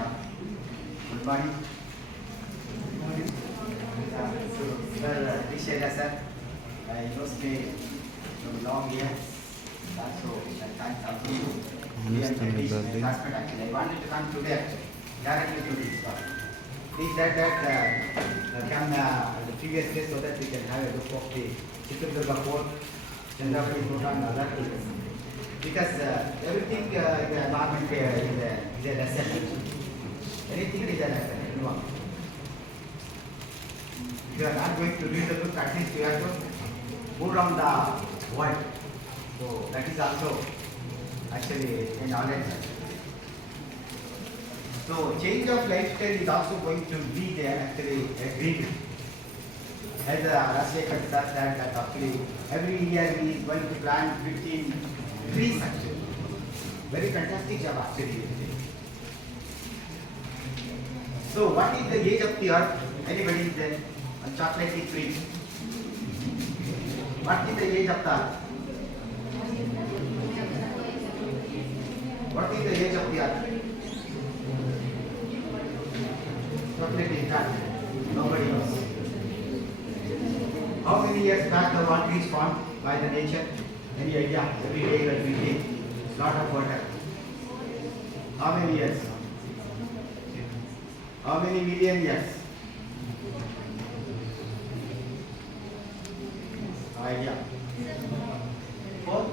Good morning. Good morning. So, sir, appreciate that, sir. I knows me from long years. So, thanks to you. We are traditional classmate actually. I wanted to come today actually. Directly to this talk. He said that come the previous day so that we can have a look of the Chitradurga fort, Chandrapati fort and other places. Because everything in the environment is a lesson. Anything is a lesson. If you are not going to read the book, at least you have to go around the world. So that is also actually a knowledge. So change of lifestyle is also going to be there actually agreed. As Rajshekar sir said that actually every year we is going to plant 15 trees actually. Very fantastic job actually. So what is the age of the earth? Anybody is there? A chocolate tree. What is the age of the earth? What is the age of the earth? Chocolate is that. Nobody knows. How many years back the water is formed by the nature? Any idea? Every day that we take lot of water. How many years? How many million years? Idea. 4?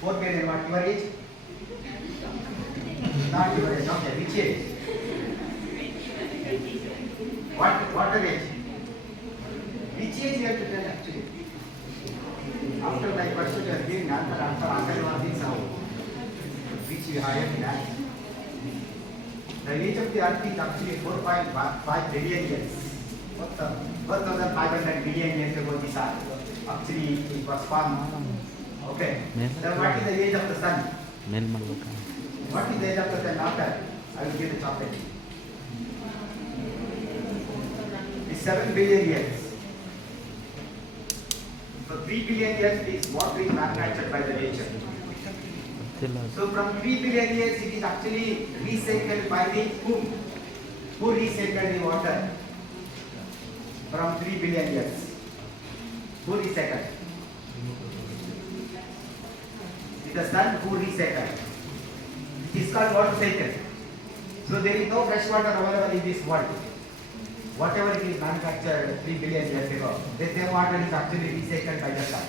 4 million. What your age? Not your age. Okay. Which age? What age? Which age you have to tell actually? After my question you are giving answer Angalwadi sound. Which you have to ask. The age of the earth is actually 4.5 billion years. 1,500 billion years ago this earth actually it was formed. Okay. Then what is the age of the sun? What is the age of the sun after? I will give the chocolate. It's 7 billion years. So 3 billion years is water is manufactured by the nature. So from 3 billion years it is actually recycled by the who? Who recycled the water? From 3 billion years. Who recycled? It is the sun who recycled. It is called water cycle. So there is no fresh water available in this world. Whatever it is manufactured 3 billion years ago, the same water is actually recycled by the sun.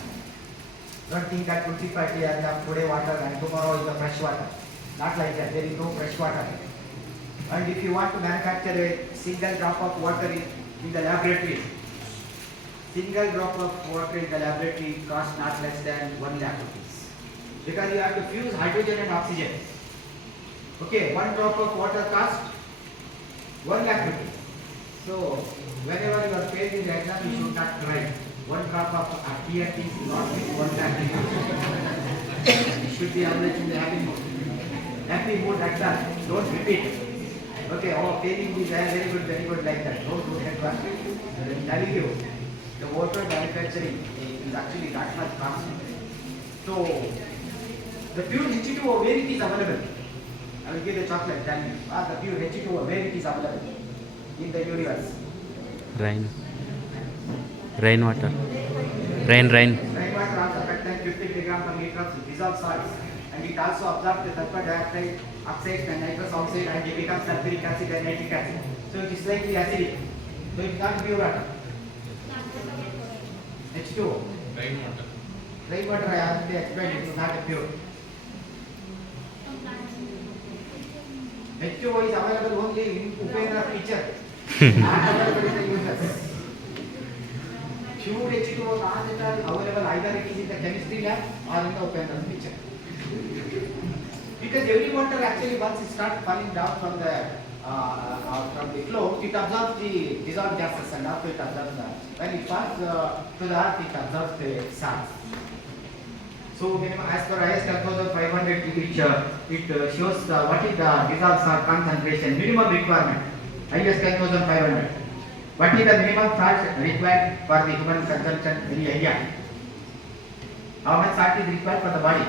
Don't think that 25 years of today water and tomorrow is the fresh water. Not like that. There is no fresh water. And if you want to manufacture a single drop of water in the laboratory, single drop of water in the laboratory costs not less than 1 lakh rupees. Because you have to fuse hydrogen and oxygen. Okay, 1 drop of water costs 1 lakh rupees. So, whenever you are failing the exam, you should not cry. 1 drop of TNT is not with 1 lakh rupees. You should be always in the happy mood. Happy mood exam, don't repeat. Okay, oh, failing is very good like that. Don't do that one. I am telling you, the water manufacturing is actually that much costly. So, the pure H2O, where it is available? I will give the chocolate, tell me. The pure H2O, where it is available in the universe? Rainwater. Rainwater also contains 50 milligrams per liter of dissolved salts, and it also absorbs the sulfur dioxide, oxide, and nitrous oxide, and it becomes sulfuric acid and nitric acid. So it is slightly acidic. So it is not pure water. H2O. Rainwater I already explained, it is not a pure. H2O is available only in Upendra feature. Not available in the universe. Pure H2O is available either it is in the chemistry lab or in the Upendra feature. Because every water actually once it starts falling down from the floor, it absorbs the dissolved gases and after it absorbs when it falls to the earth, it absorbs the salts. So as per IS 10500, it shows what is the dissolved salt concentration minimum requirement. IS 10500. What is the minimum salt required for the human consumption? Any idea? How much salt is required for the body?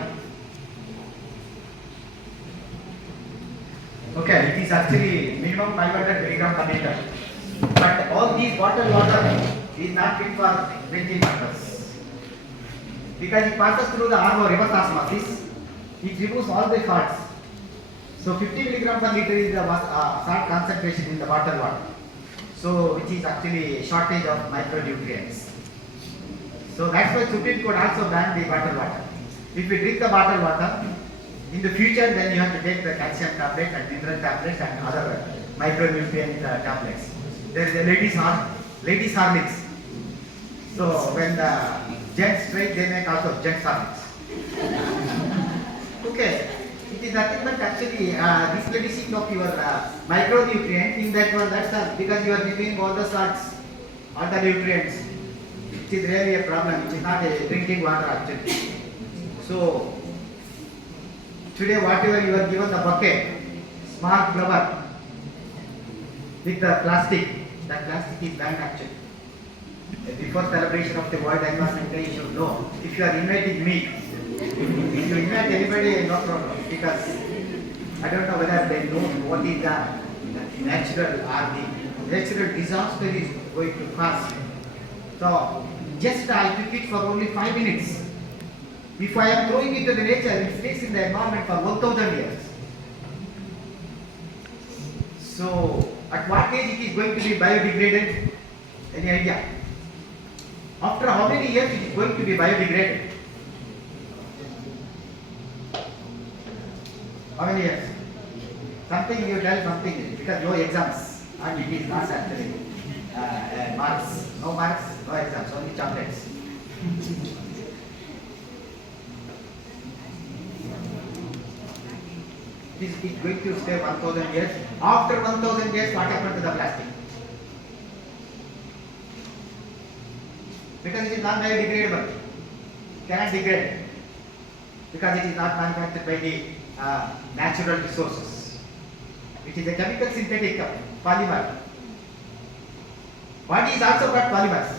Okay, it is actually minimum 500 milligram per liter. But all these bottled water is not fit for drinking purpose. Because it passes through the RO reverse osmosis, it removes all the salts. So 50 milligram per liter is the salt concentration in the bottled water. So which is actually a shortage of micronutrients. So that's why Supreme Court also banned the bottled water. If we drink the bottled water, in the future then you have to take the calcium tablet and mineral tablets and other micronutrient tablets. There is a ladies horlicks. So when the gents drink, they make also gents horlicks. Okay, it is nothing but actually replenishing of your micronutrient in that one. That's all, because you are giving all the salts, all the nutrients. It is really a problem. It is not a drinking water actually. So today whatever you are given the bucket, small flower with the plastic, that plastic is banned actually. Before celebration of the World Environment Day, you should know. If you are inviting me, if you invite anybody, no problem. Because I don't know whether they know what is the natural or the natural disaster is going to pass. So just I took it for only 5 minutes. If I am throwing it to the nature, it stays in the environment for 1000 years. So at what age it is going to be biodegraded? Any idea? After how many years it is going to be biodegraded? How many years? Something you tell something, because no exams and it is not actually marks. No marks, no exams, only chocolates. Is it going to stay 1000 years? After 1000 years, what happened to the plastic? Because it is not biodegradable. It cannot degrade. Because it is not manufactured by the natural resources. It is a chemical synthetic polymer. Body is also got polymers.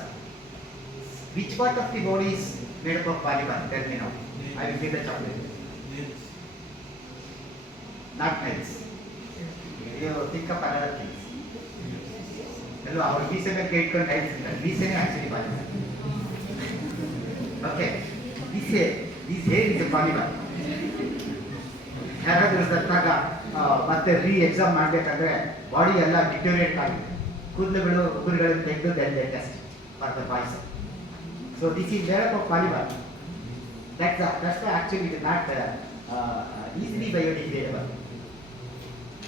Which part of the body is made up of polymer? Tell me now. I will give the chocolate. Not nails. You think of another things. Hello, our B7 gate con nails. B7 actually polymer. Okay. This hair is a polymer. ಯಾರಾದರೂ ಸತ್ತಾಗ ಮತ್ತೆ exam ಮಾಡಬೇಕಂದ್ರೆ body ಎಲ್ಲ deteriorate ಆಗಿದೆ. ಕೂದಲುಗಳು ಉಗುರುಗಳನ್ನು ತೆಗೆದು then they test for the boys. So this is made up of polymer. That's actually it is not easily biodegradable.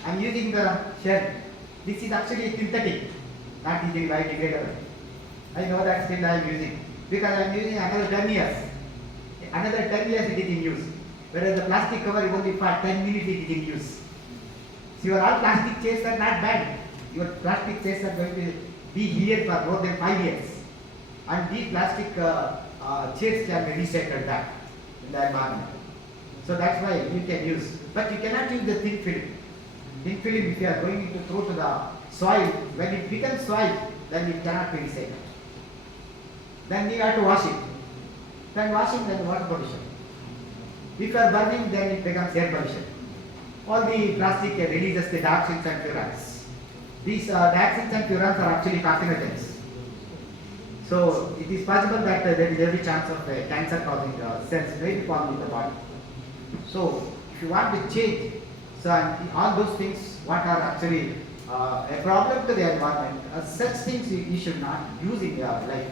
I am using the shell. This is actually synthetic, not easily biodegradable. I know that still I am using, because I am using another 10 years. Another 10 years it is in use. Whereas the plastic cover is only for 10 minutes it is in use. So your all plastic chairs are not bad. Your plastic chairs are going to be here for more than 5 years. And these plastic chairs can be recycled back in the environment. So that's why you can use. But you cannot use the thin film. Thin film, if you are going to throw to the soil, when it becomes soil, then it cannot be recycled. Then you have to wash it. Then washing, then water pollution. If you are burning, then it becomes air pollution. All the plastic releases the dioxins and furans. These dioxins and furans are actually carcinogens. So it is possible that there is every chance of cancer causing cells may be formed in the body. So if you want to change, so all those things what are actually a problem to the environment, such things you should not use in your life.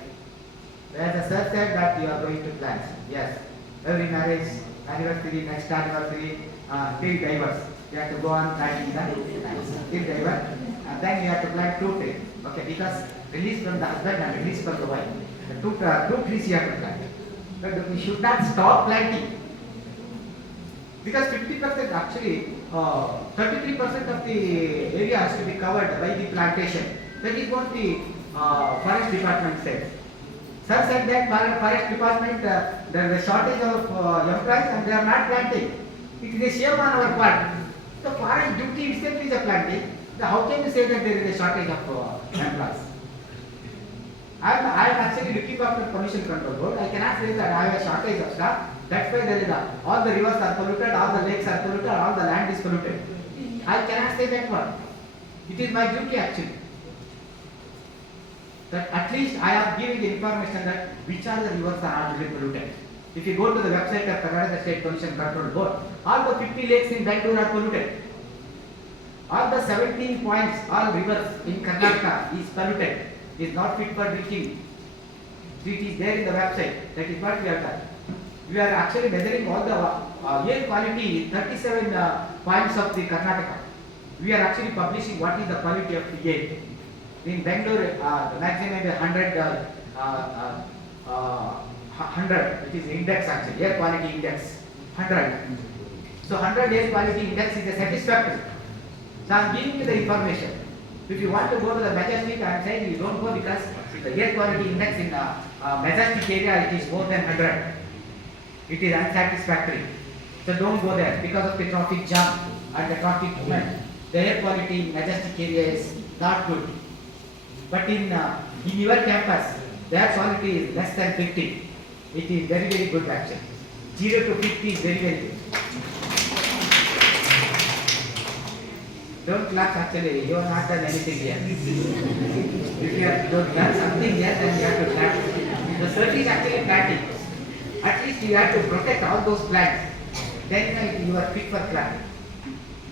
Whereas the sir said that you are going to plant. Yes, every marriage, anniversary, next anniversary, till divorce, you have to go on planting the plants till divorce, and then you have to plant 2 trees. Okay, because release from the husband and release from the wife. The two trees you have to plant. But we should not stop planting. Because 50% actually, 33% of the area has to be covered by the plantation. That is what the forest department said. Sir said that forest department there is a shortage of employees and they are not planting. It is a shame on our part. The forest duty itself is a planting. So how can you say that there is a shortage of employees? I am actually looking after pollution control board. I cannot say that I have a shortage of staff. That's why there is all the rivers are polluted, all the lakes are polluted, all the land is polluted. I cannot say that one. It is my duty actually. That at least I am giving the information that which are the rivers are already polluted. If you go to the website of Karnataka State Pollution Control Board, all the 50 lakes in Bangalore are polluted. All the 17 points, all rivers in Karnataka is polluted, is not fit for drinking. So it is there in the website. That is what we have done. We are actually measuring all the air quality in 37 points of the Karnataka. We are actually publishing what is the quality of the air. In Bangalore, the maximum is 100, which is index actually, air quality index, 100. So 100 air quality index is a satisfactory. So I am giving you the information. If you want to go to the Majestic, I am saying you don't go because the air quality index in Majestic area it is more than 100. It is unsatisfactory. So don't go there because of the traffic jam and the traffic movement. The air quality in Majestic area is not good. But in your campus, the air quality is less than 50. It is very, very good actually. 0 to 50 is very, very good. Don't clap actually, you have not done anything yet. If you have done something yet, then you have to clap. The search is actually planting. At least you have to protect all those plants. Then you are fit for clap.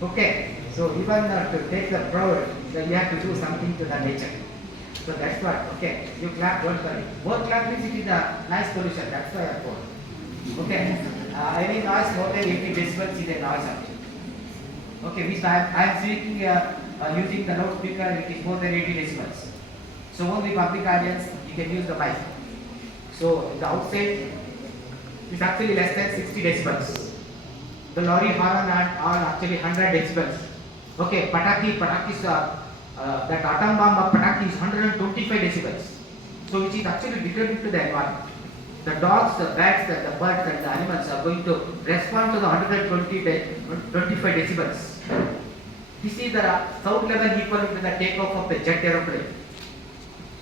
Okay, so even to take the proud, then you have to do something to the nature. So that's what, okay, you clap, don't worry. Both clap means it is a nice solution, that's why I told. Okay, any noise more than 80 decibels is a noise actually. Okay, means I am speaking using the loudspeaker, it is more than 80 decibels. So only public audience, you can use the mic. So the outside is actually less than 60 decibels. The lorry horn are actually 100 decibels. Okay, patakis, that atom bomb of pataki is 125 decibels. So which is actually determined to the environment. The dogs, the bats, the birds and the animals are going to respond to the 125 decibels. This is the sound level equal to the takeoff of the jet aeroplane.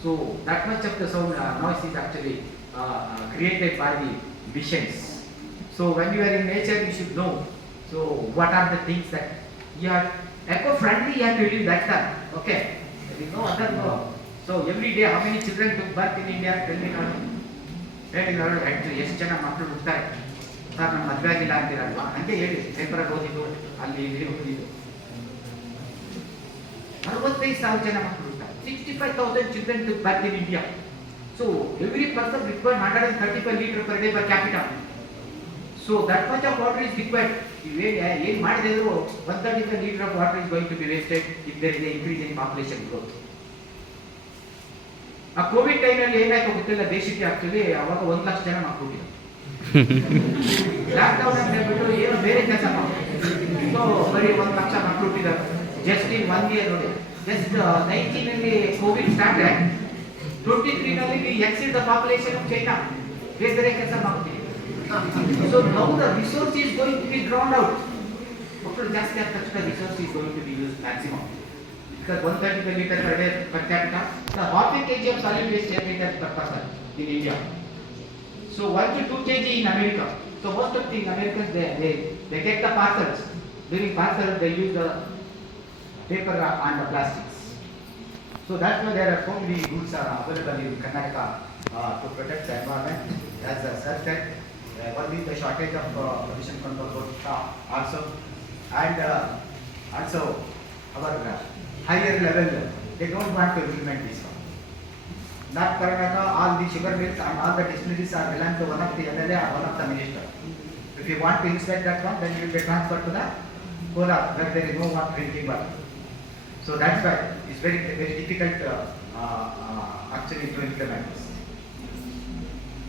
So that much of the sound noise is actually created by the missions. So when you are in nature, you should know. So what are the things that you are eco-friendly? You have to live that time. Okay. There is no other no. So every day, how many children took birth in India? Tell me now. ಹೇಳಿದ್ರು ಎಷ್ಟು ಜನ ಮಕ್ಕಳು ಹುಡ್ತಾರೆ sir ನಮ್ಮ ಮದುವೆ ಆಗಿಲ್ಲ ಅಂತೀರಲ್ವಾ ಹಂಗೆ ಹೇಳಿ ಪೇಪರಲ್ಲಿ ಓದಿದ್ದು ಅಲ್ಲಿ ಇಲ್ಲಿ ಓದಿದ್ದು 65,000 ಜನ ಮಕ್ಕಳು ಹುಡ್ತಾರೆ 65,000 children took birth in India. So every person requires 135 liters per day per capita. So that much of water is required. ಏನು ಮಾಡಿದ್ರು 135 liters of water is going to be wasted if there is an increase in population growth. ಆ Covid ಟೈಮಲ್ಲಿ ಏನಾಯ್ತು ಗೊತ್ತಿಲ್ಲ ದೇಶಕ್ಕೆ actually ಅವಾಗ 1 ಲಕ್ಷ ಜನ ಮಕ್ಕಳು ಲಾಕ್ಡೌನ್ ಅಂತ ಹೇಳ್ಬಿಟ್ಟು ಏನು ಬೇರೆ ಕೆಲಸ ಮಾಡ್ತಾರೆ. ಸೊ ಬರೀ 1 ಲಕ್ಷ ಮಕ್ಕಳು ಹುಟ್ಟಿದ್ದಾರೆ ಜಸ್ಟ್ ಇನ್ 1 ಇಯರ್ ನೋಡಿ. ಜಸ್ಟ್ 19 ಅಲ್ಲಿ ಕೋವಿಡ್ ಸ್ಟಾರ್ಟ್ ಆಗಿ 23 ನಲ್ಲಿ we exceed the population of China. ಬೇರೆ ಕೆಲಸ ಮಾಡ್ತೀವಿ. So now the resource is going to be drawn out. ಮಕ್ಕಳು ಜಾಸ್ತಿ ಆದ ತಕ್ಷಣ resource is going to be use maximum. Because 135 liters per day per capita, the half a kg of solid waste generated per person in India. So 1 to 2 kg in America. So most of the Americans they get the parcels. During parcels they use the paper and the plastics. So that's why there are so many goods are available in Karnataka to protect the environment. As I said, one is the shortage of pollution control board also, and also our higher level, they don't want to implement this one. Not Karnataka, all the sugar mills and all the distilleries are belong to one of the MLA or one of the minister. If you want to inspect that one, then you will be transferred to the Kola, where there is no water drinking water. So that's why it's very, very difficult actually to implement this.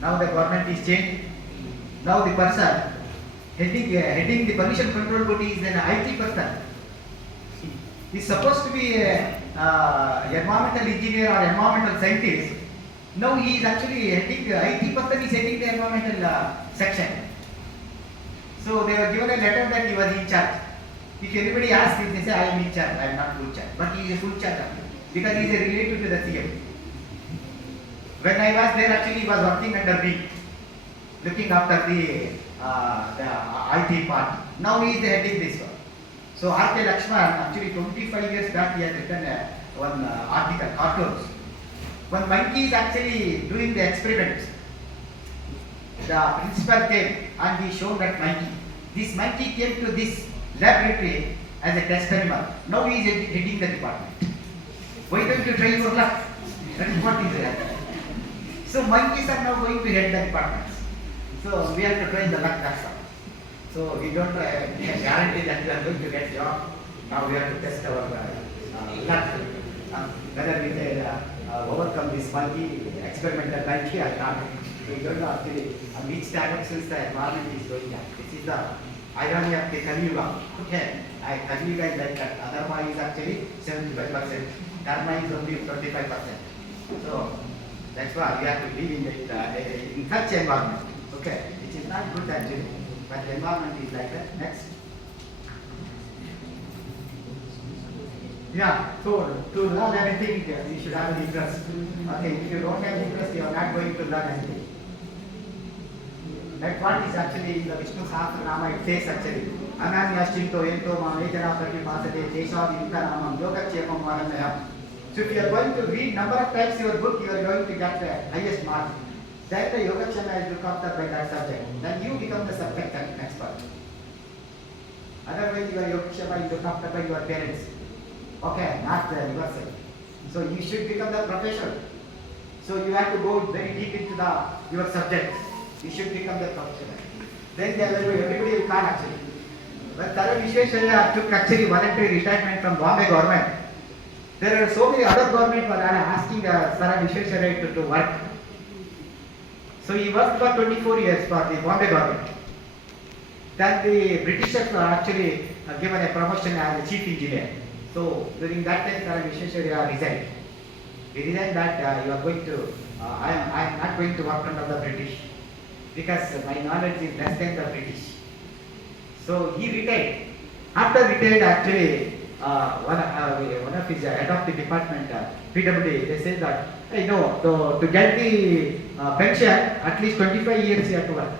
Now the government is changed. Now the person heading the pollution control body is an IT person. He is supposed to be an environmental engineer or environmental scientist. Now he is actually heading, IT person is heading the environmental section. So they were given a letter that he was in charge. If anybody asks him, they say, I am in charge, I am not full charge. But he is a full charge because he is a relative to the CM. When I was there, actually he was working under me, looking after the the IT part. Now he is heading this one. So R.K. Lakshman, actually 25 years back, he has written one article, cartoons. One monkey is actually doing the experiments. The principal came and he showed that monkey. This monkey came to this laboratory as a test animal. Now he is heading the department. Why don't you try your luck? That is what is there. So monkeys are now going to head the departments. So we have to try the luck, that's all. So we don't guarantee that we are going to get job. Now we have to test our luck. Whether we can overcome this monkey, experimental monkey or not. We don't know actually which directions the environment is going at. This is the irony of the Kali Yuga. Okay, Kali Yuga is like that. Adharma is actually 75%. Dharma is only 25%. So that's why we have to live in such environment. Okay, which is not good actually. But the environment is like that. Next. Yeah, so to learn anything, you should have an interest. Okay, if you don't have interest, you are not going to learn anything. That what is actually in the Vishnu Sahasranama, it says actually, Ananyashchinto ento mamejana pratipasate deshavinta namam yogachepam varanayam. So if you are going to read number of times your book, you are going to get the highest mark. Then the Yogachana is looked after by that subject. Then you become the subject expert. Otherwise, your Yogachana is looked after by your parents. Okay, not the reverse. So you should become the professional. So you have to go very deep into your subjects. You should become the professional. Then everybody will come actually. But Tara Vishwesvaraya took actually voluntary retirement from Bombay government. There are so many other government who are asking Tara Vishwesvaraya to work. So he worked for 24 years for the Bombay government. Then the Britishers were actually given a promotion as a chief engineer. So during that time, Tara Vishwesvaraya resigned. He resigned that you are going to, I am not going to work under the British because my knowledge is less than the British. So he retired. After retired, actually, one of his head of the department, PWD, they said that, hey, no, to get the pension, at least 25 years you have to work.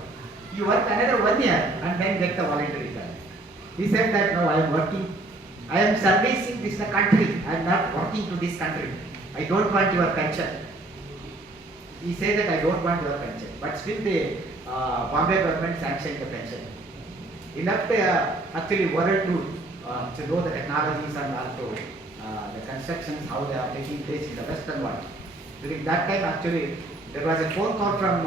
You work another 1 year and then get the voluntary retirement. He said that, no, I am working. I am servicing this country. I am not working to this country. I don't want your pension. He said that I don't want your pension. But still the Bombay government sanctioned the pension. Enough actually world to know the technologies and also the constructions, how they are taking place in the Western world. During that time actually there was a phone call from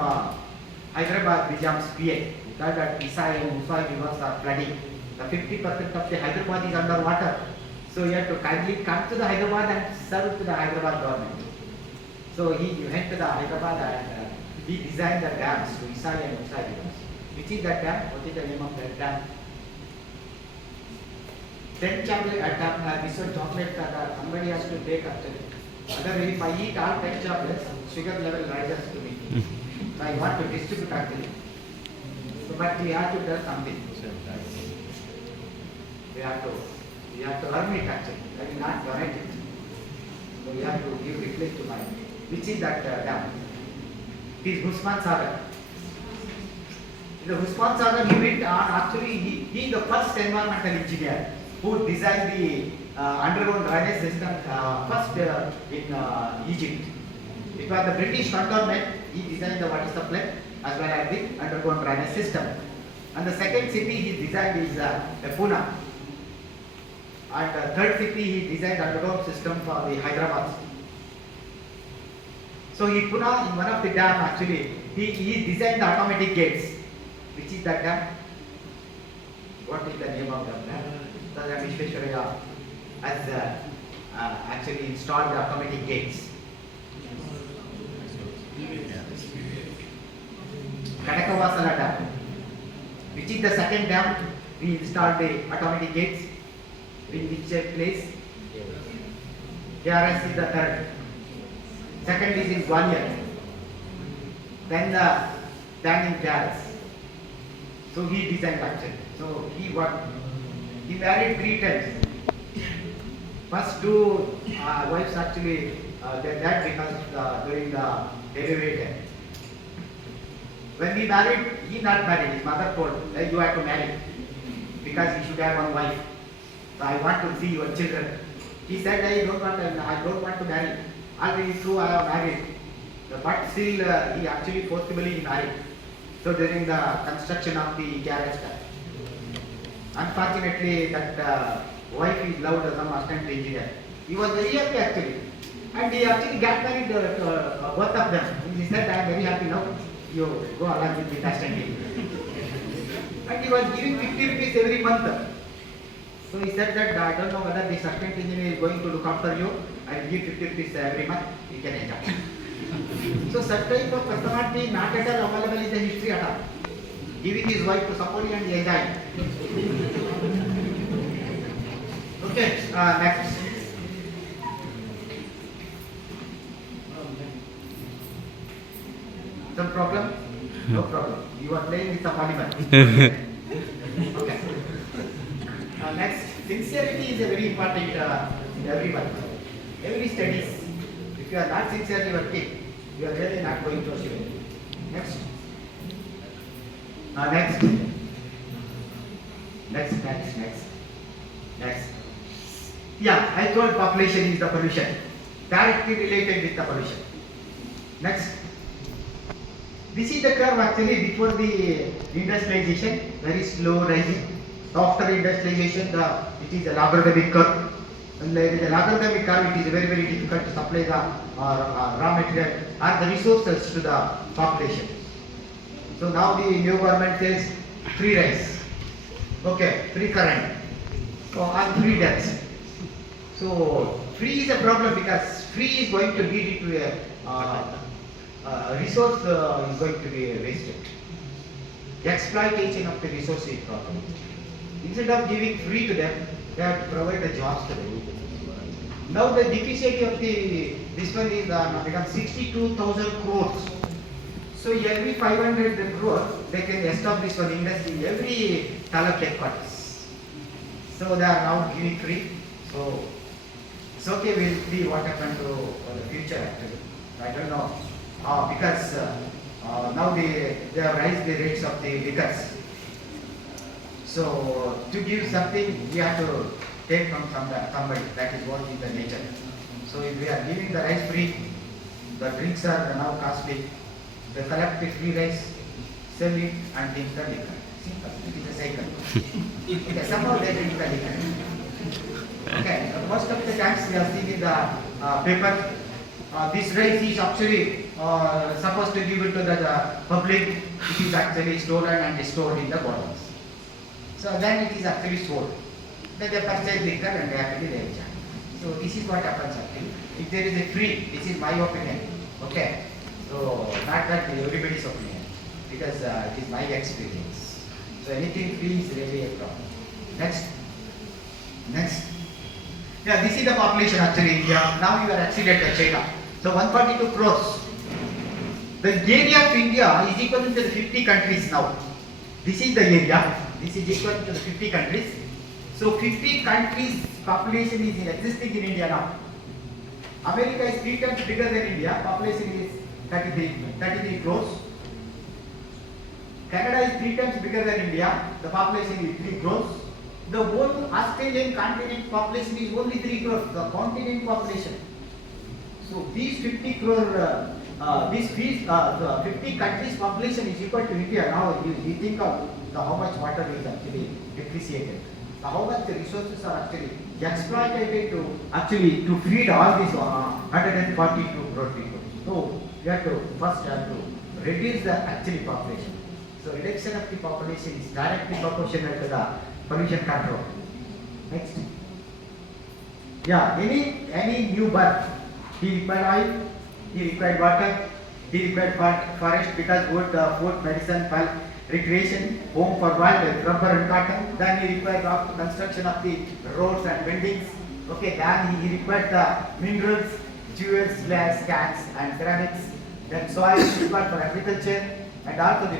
Hyderabad Nizam's PA. He thought that Isa and Musa rivers are flooding. The 50% of the Hyderabad is underwater. So you have to kindly come to the Hyderabad and serve to the Hyderabad government. So he went to the Hyderabad and he designed the dams to Isa and Musa rivers. Which is that dam? What is the name of that dam? 10 chocolate, this one chocolate that somebody has to take actually. Otherwise, if I eat all 10 chocolates, sugar level rises to me. So I want to distribute actually. So, but we have to do something. We have to earn it actually. I will not donate it. So we have to give reply to my. Which is that dam? It is Usman Sagar. The Usman Sagar, he went on actually, he is the first environmental engineer who designed the underground drainage system first in Egypt. It was the British cantonment, he designed the water supply as well as the underground drainage system. And the second city he designed is Pune. And the third city he designed underground system for the Hyderabad. So in Pune, in one of the dam actually, he designed the automatic gates. Which is that dam? What is the name of that dam? Tara Vishwesvaraya has actually installed the automatic gates. Kadakavasala dam. Which is the second dam? We installed the automatic gates. In which place? KRS is the third. Second is in Gwalior. Then the dam in KRS. So he designed actually. So he worked. He married 3 times. First 2 wives actually they died because during the delivery time. When he married, he not married. His mother told, you have to marry because you should have one wife. So I want to see your children. He said, I don't want to marry. Already true, I have married. But still, he actually forcibly married. So during the construction of the garage car. Unfortunately, that wife is loved as some assistant engineer. He was very happy actually. And he actually got married to both of them. He said, I am very happy now. You go along with the assistant engineer. And he was giving 50 rupees every month. So he said that I don't know whether the assistant engineer is going to look after you. I will give 50 rupees every month. You can enjoy. So such type of personality not at all available in the history at all. Giving his wife to support and enjoying. Okay, next. Some problem? No problem. You are playing with the polymer. Okay. Next, sincerity is a very important in everyone. Every studies. If you are not sincerely working, you are really not going to achieve it. Next. Next. Yeah, I told population is the pollution. Directly related with the pollution. Next. This is the curve actually before the industrialization, very slow rising. After industrialization, it is a logarithmic curve. And the logarithmic curve, it is very, very difficult to supply the raw material or the resources to the population. So now the new government says free rise, okay, free current, and free deaths. So free is a problem because free is going to lead to a resource is going to be wasted. The exploitation of the resource is problem. Instead of giving free to them, they have to provide the jobs to them. Now the deficiency of this one is become 62,000 crores. So every 500 crores, they can establish one industry in every taluk headquarters. So they are now giving free. So it's okay, we'll see what happens to the future actually. I don't know. Because now they have raised the rates of the liquors. So to give something, we have to take from somebody. That is what is the nature. So if we are giving the rice free, the drinks are now costly. They collect the free rice, sell it, and drink the liquor. Simple. It is a cycle. Okay, somehow they drink the liquor. Okay, most of the times we are seeing in the paper, this rice is actually supposed to give it to the public. It is actually stolen and stored in the bottles. So then it is actually sold. Then they purchase liquor and they happily they enjoy. So this is what happens actually. If there is a free, this is my opinion. Okay. So not that everybody's opinion, because it is my experience. So anything free is really a problem. Next. Yeah, this is the population actually India. Now you are exceeded by China. So 142 crores. The area of India is equal to the 50 countries now. This is the area. This is equal to the 50 countries. So 50 countries population is existing in India now. America is 3 times bigger than India. Population is 33 crores. Canada is 3 times bigger than India. The population is 3 crores. The whole Australian continent population is only 3 crores. The continent population. So these 50 crore, the 50 countries population is equal to India. Now you think of how much water is actually depreciated. How much the resources are actually exploited to feed all these 142 crore people. So you have to first reduce the actual population. So reduction of the population is directly proportional to the pollution control. Next. Yeah, any new birth, he required oil, he required water, he required forest because wood, food, medicine, pulp, recreation, home for wildlife, rubber and cotton. Then he required construction of the roads and buildings. Okay, then he required the minerals, jewels, glass, cans and ceramics. Then soil is required for agriculture and also the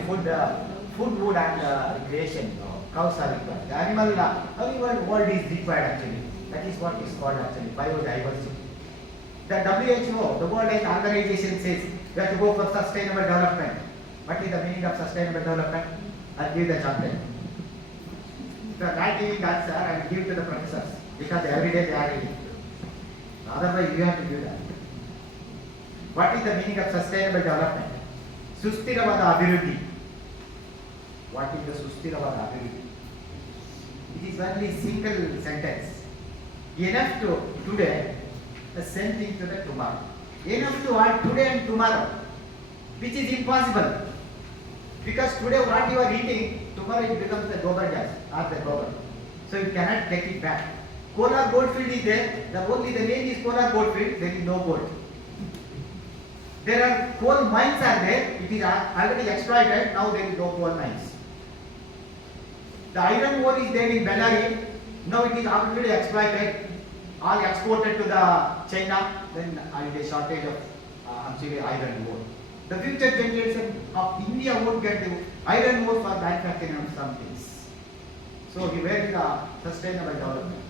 food, wood and recreation. Cows are required. The animal world is required actually. That is what is called actually biodiversity. The WHO, the World Health Organization says we have to go for sustainable development. What is the meaning of sustainable development? I'll give the chapter. If you are not giving answer, I will give to the professors because every day they are reading. Otherwise, you have to give that. What is the meaning of sustainable development? Sustiravada Abhiruddhi. What is the Sustiravada Abhiruddhi? It is only single sentence. Enough to today, the same thing to the tomorrow. Enough to what today and tomorrow, which is impossible. Because today what you are eating, tomorrow it becomes the gobar gas or the gobar. So you cannot take it back. Kolar goldfield is there, only the name is Kolar goldfield, there is no gold. There are coal mines are there, it is already exploited, now there is no coal mines. The iron ore is there in Bellary, now it is already exploited, all exported to the China, then there is a shortage of actually iron ore. The future generation of India won't get the iron ore for manufacturing of some things. So where is the sustainable development?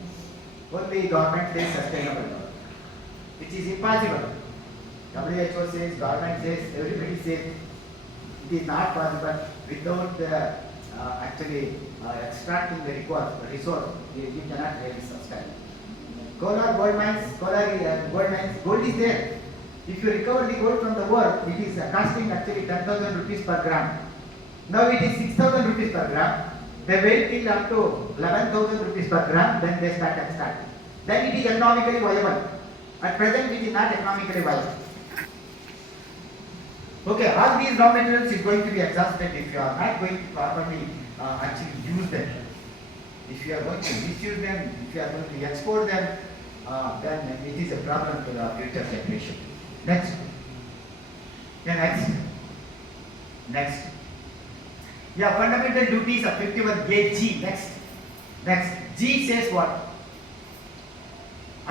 Only government says sustainable development, which is impossible. WHO says, government says, everybody says, it is not possible without actually extracting the resource, you cannot really sustain. Kolar gold mines, gold is there. If you recover the gold from the world, it is costing actually 10,000 rupees per gram. Now it is 6,000 rupees per gram. They wait till up to 11,000 rupees per gram, then they start extracting. Then it is economically viable. At present, it is not economically viable. Okay, all these raw materials is going to be exhausted if you are not going to properly actually use them. If you are going to misuse them, if you are going to export them, then it is a problem to the future generation. Next. Yeah, next. Yeah, fundamental duties of 51A G. Next. G says what?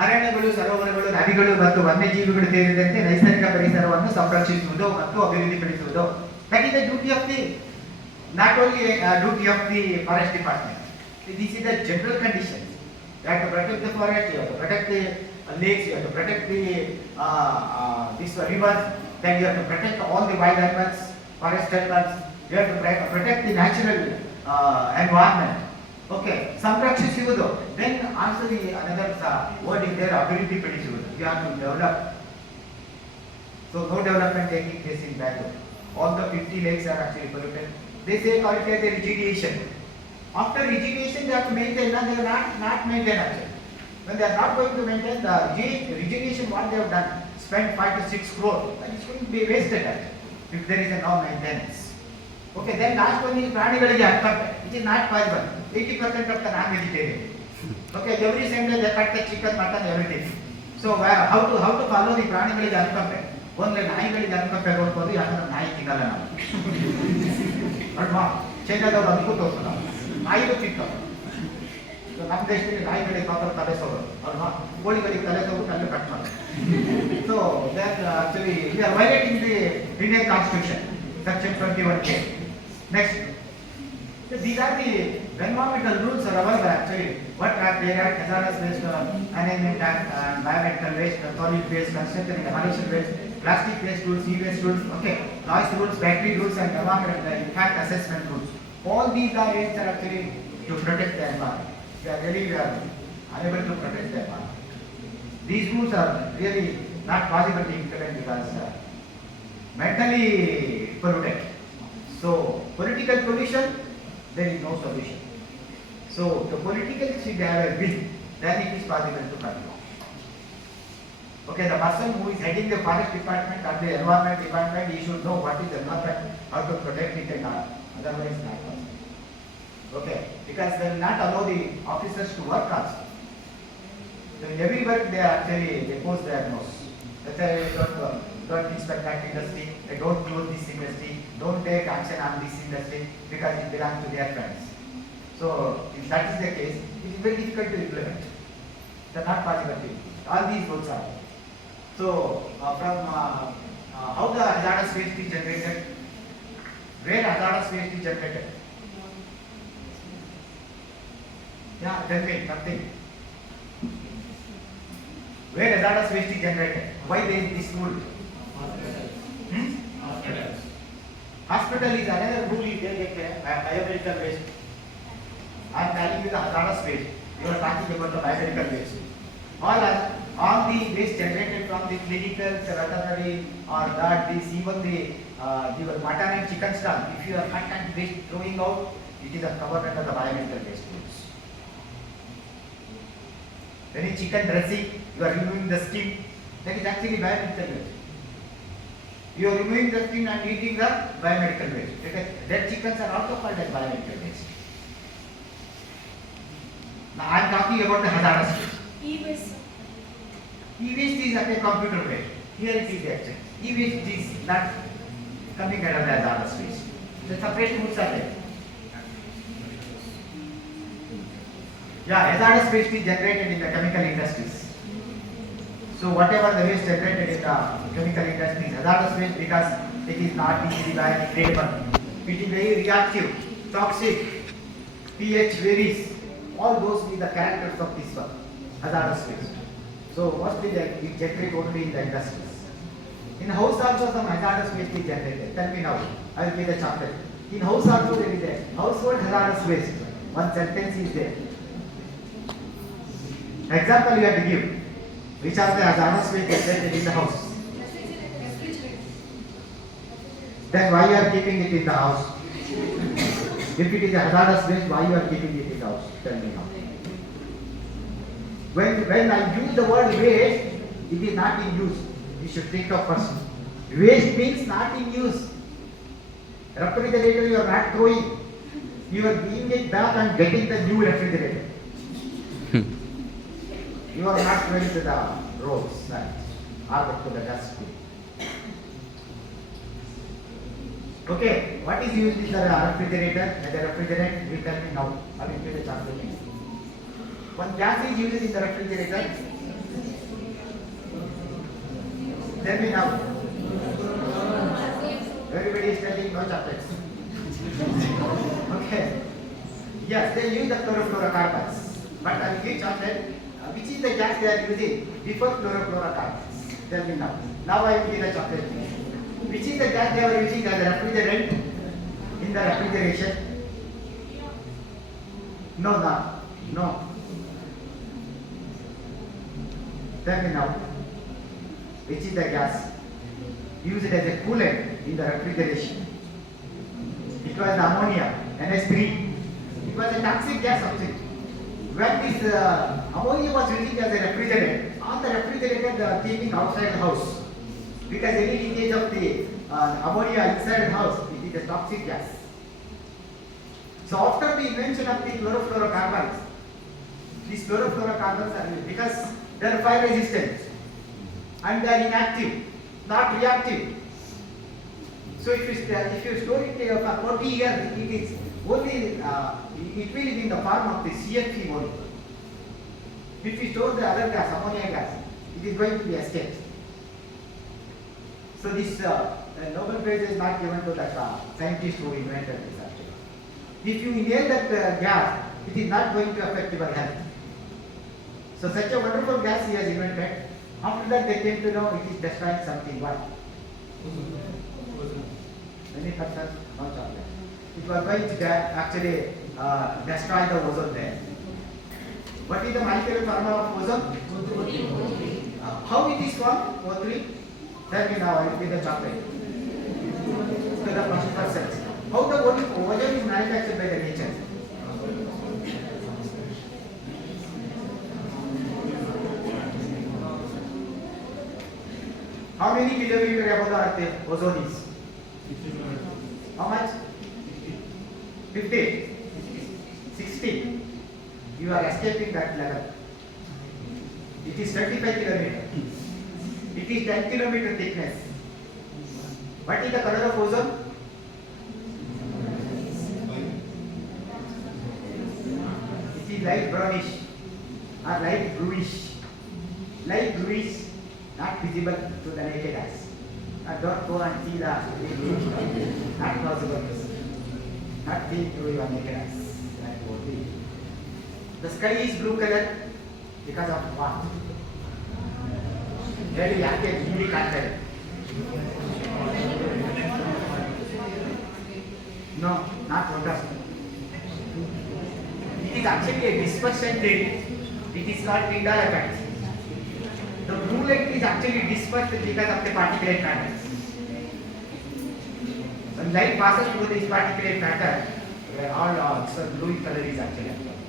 ಅರಣ್ಯಗಳು ಸರೋವರಗಳು ನದಿಗಳು ಮತ್ತು ವನ್ಯಜೀವಿಗಳು ಸೇರಿದಂತೆ ನೈಸರ್ಗಿಕ ಪರಿಸರವನ್ನು ಸಂರಕ್ಷಿಸುವುದು ಮತ್ತು ಅಭಿವೃದ್ಧಿಪಡಿಸುವುದು. That is the duty of the, not only duty of the forest department. This is the general conditions. You have to protect the forest, you have to protect the lakes, you have to protect the this rivers, then you have to protect all the wild animals, forest animals, you have to protect the natural environment. Okay, ಸಂರಕ್ಷಿಸುವುದು. Then also the another word is there, ಅಭಿವೃದ್ಧಿಪಡಿಸುವುದು. You have to develop. So no development taking place in Bangalore. All the 50 lakes are actually polluted. They say call it as a regeneration. After regeneration they have to maintain, and they are not maintain actually. When they are not going to maintain the regeneration, what they have done, spend 5 to 6 crore, but it's going to be wasted actually, if there is no maintenance. Okay, then last one is ಪ್ರಾಣಿಗಳಿಗೆ ಅನ್ಕಂಪೆ. It is not possible. 80% of the non-vegetarian. Okay, every Sunday they cut the chicken, mutton, everything. So how to follow the ಪ್ರಾಣಿಗಳಿಗೆ ಅನ್ಕಂಪೆ? ಒಂದ್ಲೆ ನಾಯಿಗಳಿಗೆ ಅನ್ಕಂಪೆ ಕೊಡ್ಬೋದು, ಯಾಕಂದ್ರೆ ನಾಯಿ ತಿನ್ನಲ್ಲ ನಾವು. ಅಲ್ವಾ? ಚೈನಾದವರು ಅದಕ್ಕೂ ತೋರಿಸಲ್ಲ. ನಾಯಿಗೂ ತಿಂತಾರೆ. ನಮ್ಮ ದೇಶದಲ್ಲಿ ನಾಯಿಗಳಿಗೆ ಮಾತ್ರ ತಲೆ ಸೋರು, ಅಲ್ವಾ? ಕೋಳಿಗಳಿಗೆ ತಲೆ ಸೋರು ಕಲ್ಲು ಕಟ್ ಮಾಡೋದು. So that actually we are violating the Indian Constitution, Section 21K. Next. So these are the environmental rules are available actually. What are there? Hazardous waste, management act, biomedical waste, solid waste, construction and demolition waste, plastic waste rules, e-waste rules, okay, noise rules, battery rules, and environmental impact assessment rules. All these are aims are actually to protect the environment. We are unable to protect the environment. These rules are really not possible to implement because mentally polluted. So political solution, there is no solution. So the political should have a will, then it is possible to control. Okay, the person who is heading the forest department or the environment department, he should know what is the environment, how to protect it and all. Otherwise not possible. Okay, because they will not allow the officers to work also. So in every work they actually post their nose. That's why don't inspect that industry, they don't close this industry, don't take action on this industry because it belongs to their friends. So if that is the case, it is very difficult to implement. They are not possible to implement. All these rules are. So from how the hazardous waste is generated, where hazardous waste is generated? Yeah, tell me something. Where hazardous waste is generated? Why there is this rule? Hospital is another rule is there, biomedical waste. I am telling you the hazardous waste. You are talking about the biomedical waste. All the waste generated from the clinical, veterinary, or that this even the your mutton and chicken stuff. If you are cut and waste throwing out, it is covered under the biomedical waste rules. When you chicken dressing, you are removing the skin. That is actually biomedical waste. You are removing the skin and eating the biomedical waste. Because dead chickens are also called as biomedical waste. Now I am talking about the hazardous waste. E-waste. E-waste is a computer waste. Here it is actually. E-waste is not coming under the hazardous waste. The separate rules are there. Yeah, hazardous waste is generated in the chemical industries. So whatever the waste generated in the chemical industry is hazardous waste because it is not easily biodegradable. It is very reactive, toxic, pH varies. All those be the characters of this one, hazardous waste. So mostly it generated only in the industries. In house also some hazardous waste is generated. Tell me now, I will give the chapter. In house also there is a household hazardous waste. One sentence is there. Example you have to give. Which are the hazardous waste generated in the house? Then why you are keeping it in the house? If it is a hazardous waste, why you are keeping it in the house? Tell me now. When I use the word waste, it is not in use. You should think of first. Waste means not in use. Refrigerator you are not throwing. You are giving it back and getting the new refrigerator. You are not going to the roads or to the dustbin. Okay, what is used in the refrigerator? And the refrigerant will tell me now. I will give the chapter. One gas is used in the refrigerator. Tell me now. Everybody is telling no chapters. Okay. Yes, they use the chlorofluorocarbons. But I will give chapter. Which is the gas they are using before chlorofluorocarbons? Tell me now. Now I will give the chapter. Which is the gas they are using as a refrigerant in the refrigeration? No. Tell me now. Which is the gas used as a coolant in the refrigeration? It was the ammonia, NH3. It was a toxic gas substance. When this ammonia was used as a refrigerant, on the refrigerator they are keeping outside the house. Because any leakage of the ammonia inside the house, it is a toxic gas. So after the invention of the chlorofluorocarbons, these chlorofluorocarbons are used because they are fire resistant and they are inactive, not reactive. So if you store it for 40 years, it is only it will be in the form of the CFC only. If you store the other gas, ammonia gas, it is going to be escaped. So this Nobel Prize is not given to that scientist who invented this actually. If you inhale that gas, it is not going to affect your health. So such a wonderful gas he has invented. After that they came to know it is destroying something. What? Many persons no chocolate. It was going to actually destroy the ozone there. What is the molecular formula of ozone? How it is formed? O3. Tell me now, I will give the chocolate to the first person. How the ozone is manufactured by the nature? How many kilometers above the earth ozone is? How much? 50? 60? You are escaping that level. It is 25 kilometers. It is 10 kilometer thickness. What is the color of ozone? It is light brownish or light bluish. Light bluish, not visible to the naked eyes. Don't go and see the not possible. Not seen through your naked eyes. The sky is blue color because of what? Very active, really content. No, not water. It is actually a dispersion theory. It is called Tyndall effect. The blue light is actually dispersed because of the particulate matter. When light passes through this particulate matter, all so blue color is actually applied.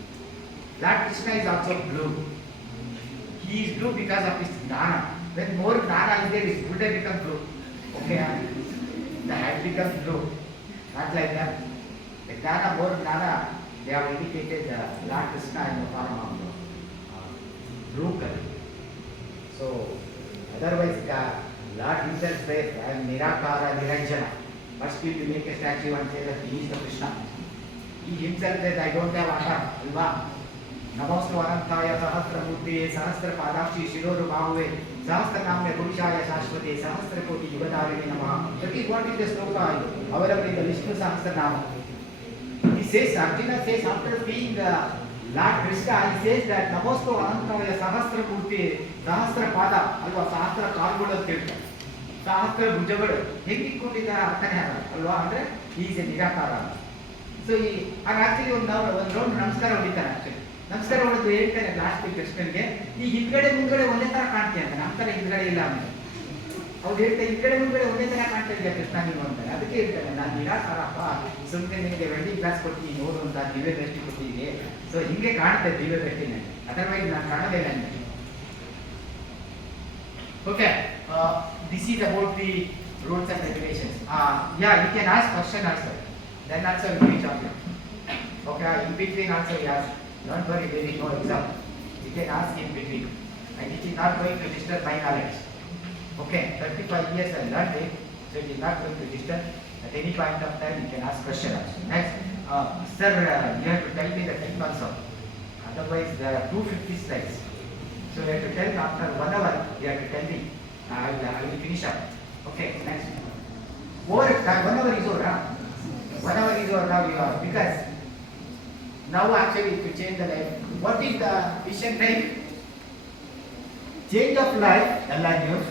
Lord Krishna is also blue. He is blue because of his gnana. When more gnana is there, his Buddha becomes blue. Okay, the head becomes blue. Not like that. The gnana, more gnana, they have indicated Lord Krishna in the form of blue color. So, otherwise, the Lord himself says, I am Nirakara Niranjana. But still you make a statue and say that he is the Krishna. He himself says, I don't have arm. Alva. Namastu Anantaya Sahasra Murtiye Sahasra Padakshi Shiroru Bahuve Sahasra Namya Purushaya Shashvate Sahasra Koti Yugadharine Namaha. That is what is the sloka available in the Vishnu Sahasra Nama. He says, Arjuna says, after seeing Lord Krishna, he says that Namastu Anantaya Sahasra Murtiye Sahasra Pada Alva Sahasra Kalgula Tirta Sahasra Bujavadu Hekikundida Arthana Alva Andre he is a Nirakara. So he actually one round Namaskara ಹೊಡಿತಾನೆ actually. ನಮಸ್ಕಾರ ಹೊಡೆದು ಹೇಳ್ತಾನೆ last ಕೃಷ್ಣನ್ಗೆ ಈ ಹಿಂದ್ಗಡೆ ಮುಂದ್ಗಡೆ ಒಂದೇ ತರ ಕಾಣ್ತೀಯ ಅಂತ ನಮ್ಮ ತರ ಹಿಂದ್ಗಡೆ ಇಲ್ಲ ಅಂತ ಅವ್ರು ಹೇಳ್ತಾರೆ ಹಿಂದ್ಗಡೆ ಮುಂದ್ಗಡೆ ಒಂದೇ ತರ ಕಾಣ್ತಾ ಇದೆಯಾ ಕೃಷ್ಣ ನೀವು ಅಂತಾರೆ ಅದಕ್ಕೆ ಹೇಳ್ತಾನೆ ನಾನು ನಿರಾಕಾರಪ್ಪ ಸುಮ್ಮನೆ ನಿಮಗೆ ವೆಲ್ಡಿಂಗ್ ಕ್ಲಾಸ್ ಕೊಡ್ತೀನಿ ನೋಡು ಅಂತ ದಿವ್ಯ ದೃಷ್ಟಿ ಕೊಟ್ಟಿದ್ದೀನಿ ಸೊ ಹಿಂಗೆ ಕಾಣುತ್ತೆ ದಿವ್ಯ ದೃಷ್ಟಿನೇ ಅದರ್ವೈಸ್ ನಾನು ಕಾಣೋದೇ ಇಲ್ಲ okay this is about the rules and regulations yeah you can ask question also then also will reach of okay in between also yes Don't worry, there is no exam. You can ask in between. And it is not going to disturb my knowledge. Okay, 35 years I learned it, so it is not going to disturb. At any point of time, you can ask questions. Next, sir, you have to tell me the time also. Otherwise, there are 250 slides. So you have to tell after 1 hour, you have to tell me. I will finish up. Okay, next. Over 1 hour is over. 1 hour is over now, you are, because now actually if you change the life, what is the vision time? Change of life, Allah news,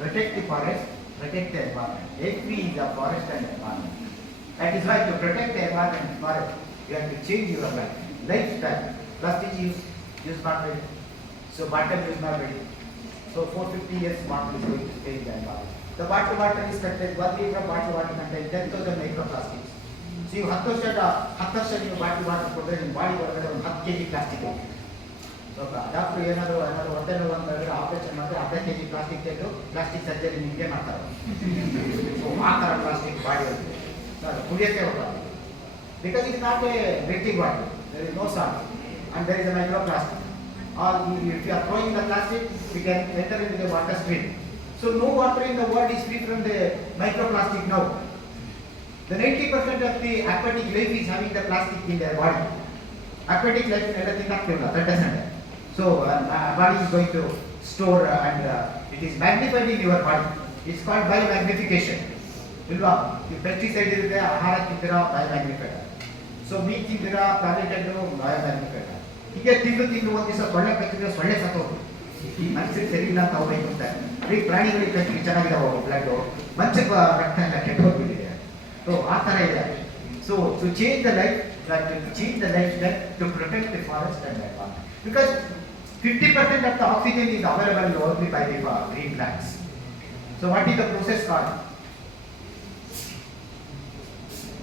protect the forest, protect the environment. AP is the forest and environment. That is why to protect the environment and forest, you have to change your life. Lifestyle, plastic use not ready. So bottle use not ready. So 450 years bottle is going to stay in the environment. The bottle water is contained, 1 liter of bottle water contains 10,000 microplastics. So you 10 ವರ್ಷ ನೀವು bottle water ಕೊಟ್ಟರೆ ನಿಮ್ಮ body ಒಳಗಡೆ ಒಂದು 10 kg plastic ಹೋಗುತ್ತೆ. So doctor ಏನಾದರೂ ಹೊಟ್ಟೆ ನೋವು ಅಂತಂದರೆ ಆಪರೇಷನ್ ಮಾಡಿದ್ರೆ 10 kg ಪ್ಲಾಸ್ಟಿಕ್ ತೆಗೆದು ಪ್ಲಾಸ್ಟಿಕ್ ಸರ್ಜರಿ ನಿಮಗೆ ಮಾಡ್ತಾರೆ. ಸೊ ಆ ಥರ ಪ್ಲಾಸ್ಟಿಕ್ ಬಾಡಿ ಹೋಗುತ್ತೆ. ಅದು ಕುಡಿಯೋಕ್ಕೆ ಹೋಗಲ್ಲ. Because it not a drinking water, there is no salt and there is a micro plastic. Or if you are throwing the plastic, you can enter into the water stream. So no water in the world is free from the microplastic now. The 90% of the aquatic life is having the plastic in their body. Aquatic life is everything up to 30%. So body is going to store and it is magnified in your body. It's called biomagnification. Ilva, if pesticide is there, ahara tindira biomagnifier. So meat tindira, planet biomagnifier. ಹೀಗೆ ತಿಂದು ಒಂದು ದಿವಸ ಸೊಳ್ಳೆ ಕಚ್ಚಿದ್ರೆ ಸೊಳ್ಳೆ ಸತ್ತೋಗ್ತದೆ. ಮನುಷ್ಯರಿಗೆ ಸರಿ ಇಲ್ಲ ಅಂತ ಅವ್ರು ಹೇಳ್ತಾರೆ. ಈ ಪ್ರಾಣಿಗಳಿಗೆ ಕಚ್ಚಿ ಚೆನ್ನಾಗಿದಾವೆ ಬ್ಲಡ್, ಮನುಷ್ಯಕ್ಕೆ ರಕ್ತ ಎಲ್ಲ ಕೆಟ್ಟು ಹೋಗ್ಬಿಟ್ಟಿದೆ. So after that, so to change the life, lifestyle to protect the forest and the environment, because 50% of the oxygen is available only by the green plants. So what is the process called?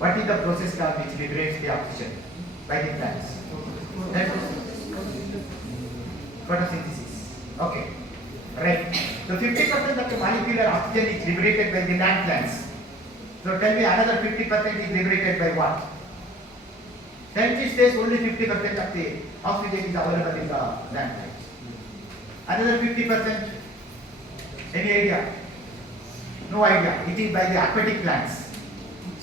What is the process called which liberates the oxygen by the plants? Photosynthesis. Okay, right. So 50% of the molecular oxygen is liberated by the land plants. So tell me another 50% is liberated by what? Scientists says only 50% of the oxygen is available in the land plants. Another 50%, any idea? No idea. It is by the aquatic plants.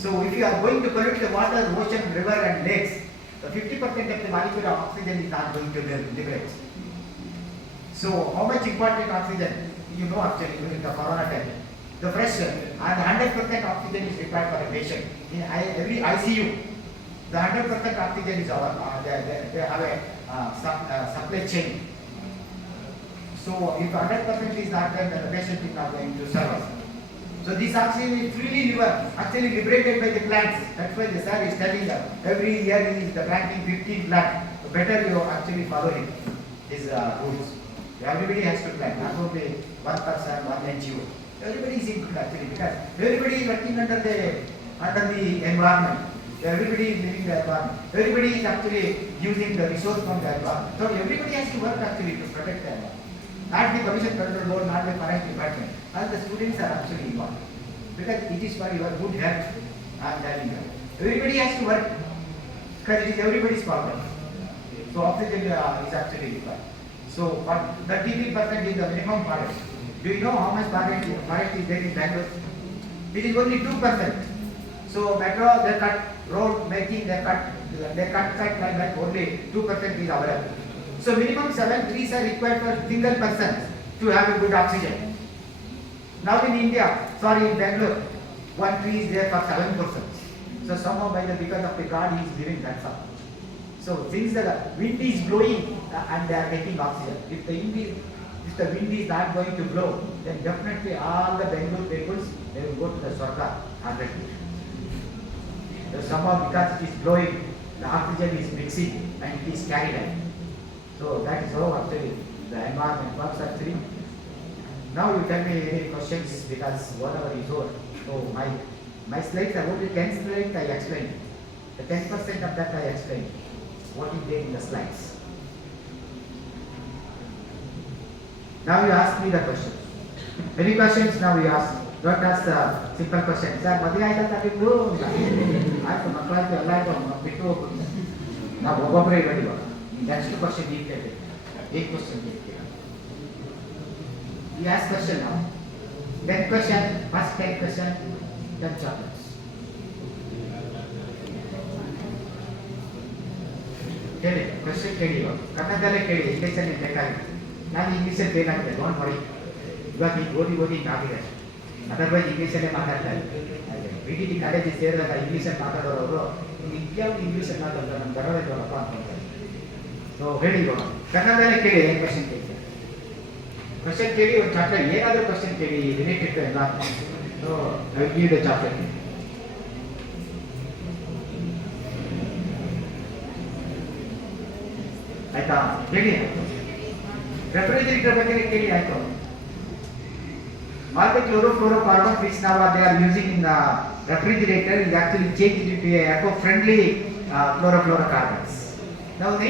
So if you are going to pollute the water, ocean, river and lakes, the 50% of the molecular oxygen is not going to liberate. So how much important oxygen? You know actually during the corona time. The fresh and 100% oxygen is required for a patient. In every ICU, the 100% oxygen is they have a supply chain. So if 100% is not there, then the patient is not going to survive. So this oxygen is freely actually liberated by the plants. That's why the sir is telling that every year he is planting 15 plants. So better you actually follow him, his rules. Everybody has to plant, not only one person, one NGO. Everybody is included actually because everybody is working under the environment. Everybody is living the environment. Everybody is actually using the resource from the environment. So everybody has to work actually to protect the environment. Not the Pollution Control Board, not the Forest Department. All the students are actually involved. Because it is for your good health and well-being. Everybody has to work because it is everybody's problem. So oxygen is actually required. So 33% is the minimum forest. Do you know how much forest is there in Bangalore? It is only 2%. So metro they cut, road making they cut like that, only 2% is available. So minimum 7 trees are required for single person to have a good oxygen. Now in India, in Bangalore, 1 tree is there for 7 persons. So somehow because of the God he is giving that up. So since the wind is blowing and they are getting oxygen, if the wind is not going to blow, then definitely all the Bangalore peoples they will go to the Swarga 100%. So somehow because it is blowing, the oxygen is mixing and it is carried out. So that is how actually the environment works actually. Now you tell me any questions because 1 hour is over. So my slides are only 10 slides I explained. The 10% of that I explained. What is there in the slides. Now you ask me the question. Any questions now you ask? Don't ask simple questions. Sir, madhi aita takidu. Aita maklaitu allaitu bittu. Now obobbre ready. Next question is there. Eight question is there. You ask question now. 10 question, first 10 question, 10 chapters. ಕೇಳಿ question ಕೇಳಿ ಕನ್ನಡದಲ್ಲೇ ಕೇಳಿ ಇಂಗ್ಲೀಷಲ್ಲಿ ಬೇಕಾಗಿಲ್ಲ ನಾನು ಇಂಗ್ಲೀಷಲ್ಲಿ ಬೇಕಾಗಿದೆ don't worry ಇವಾಗ ಈಗ ಓದಿ ಆಗಿದೆ ಅದರ್ವೈಸ್ ಇಂಗ್ಲೀಷಲ್ಲೇ ಮಾತಾಡ್ತಾ ಇದ್ದಾರೆ BTT ಕಾಲೇಜಿಗೆ ಸೇರಿದಾಗ ಇಂಗ್ಲೀಷಲ್ಲಿ ಮಾತಾಡೋರು ನಿಜವಾಗ್ಲೂ ಇಂಗ್ಲೀಷಲ್ಲಿ ಮಾತಾಡ್ತಾರೆ ನಮ್ಮ ಬರೋದಲ್ಲಪ್ಪ ಅಂತಾರೆ ಸೊ ಹೇಳಿ ಇವಾಗ ಕನ್ನಡದಲ್ಲೇ ಕೇಳಿ ಏನು ಕ್ವೆಶ್ಚನ್ ಕೇಳಿ ಒಂದು ಚಾಪ್ಟರ್ ಏನಾದರೂ ಕ್ವೆಶ್ಚನ್ ಕೇಳಿ ರಿಲೇಟೆಡ್ ಎಲ್ಲ ಸೊ ಈ ಚಾಪ್ಟರ್ ಆಯ್ತಾ ಹೇಳಿ ರೆಫ್ರಿಜರೇಟರ್ ಬಗ್ಗೆ ಕೇಳಿ ಆಯ್ತು all the chlorofluorocarbons which now they are using in the refrigerator is actually changed into a eco-friendly chlorofluorocarbons. Now 92%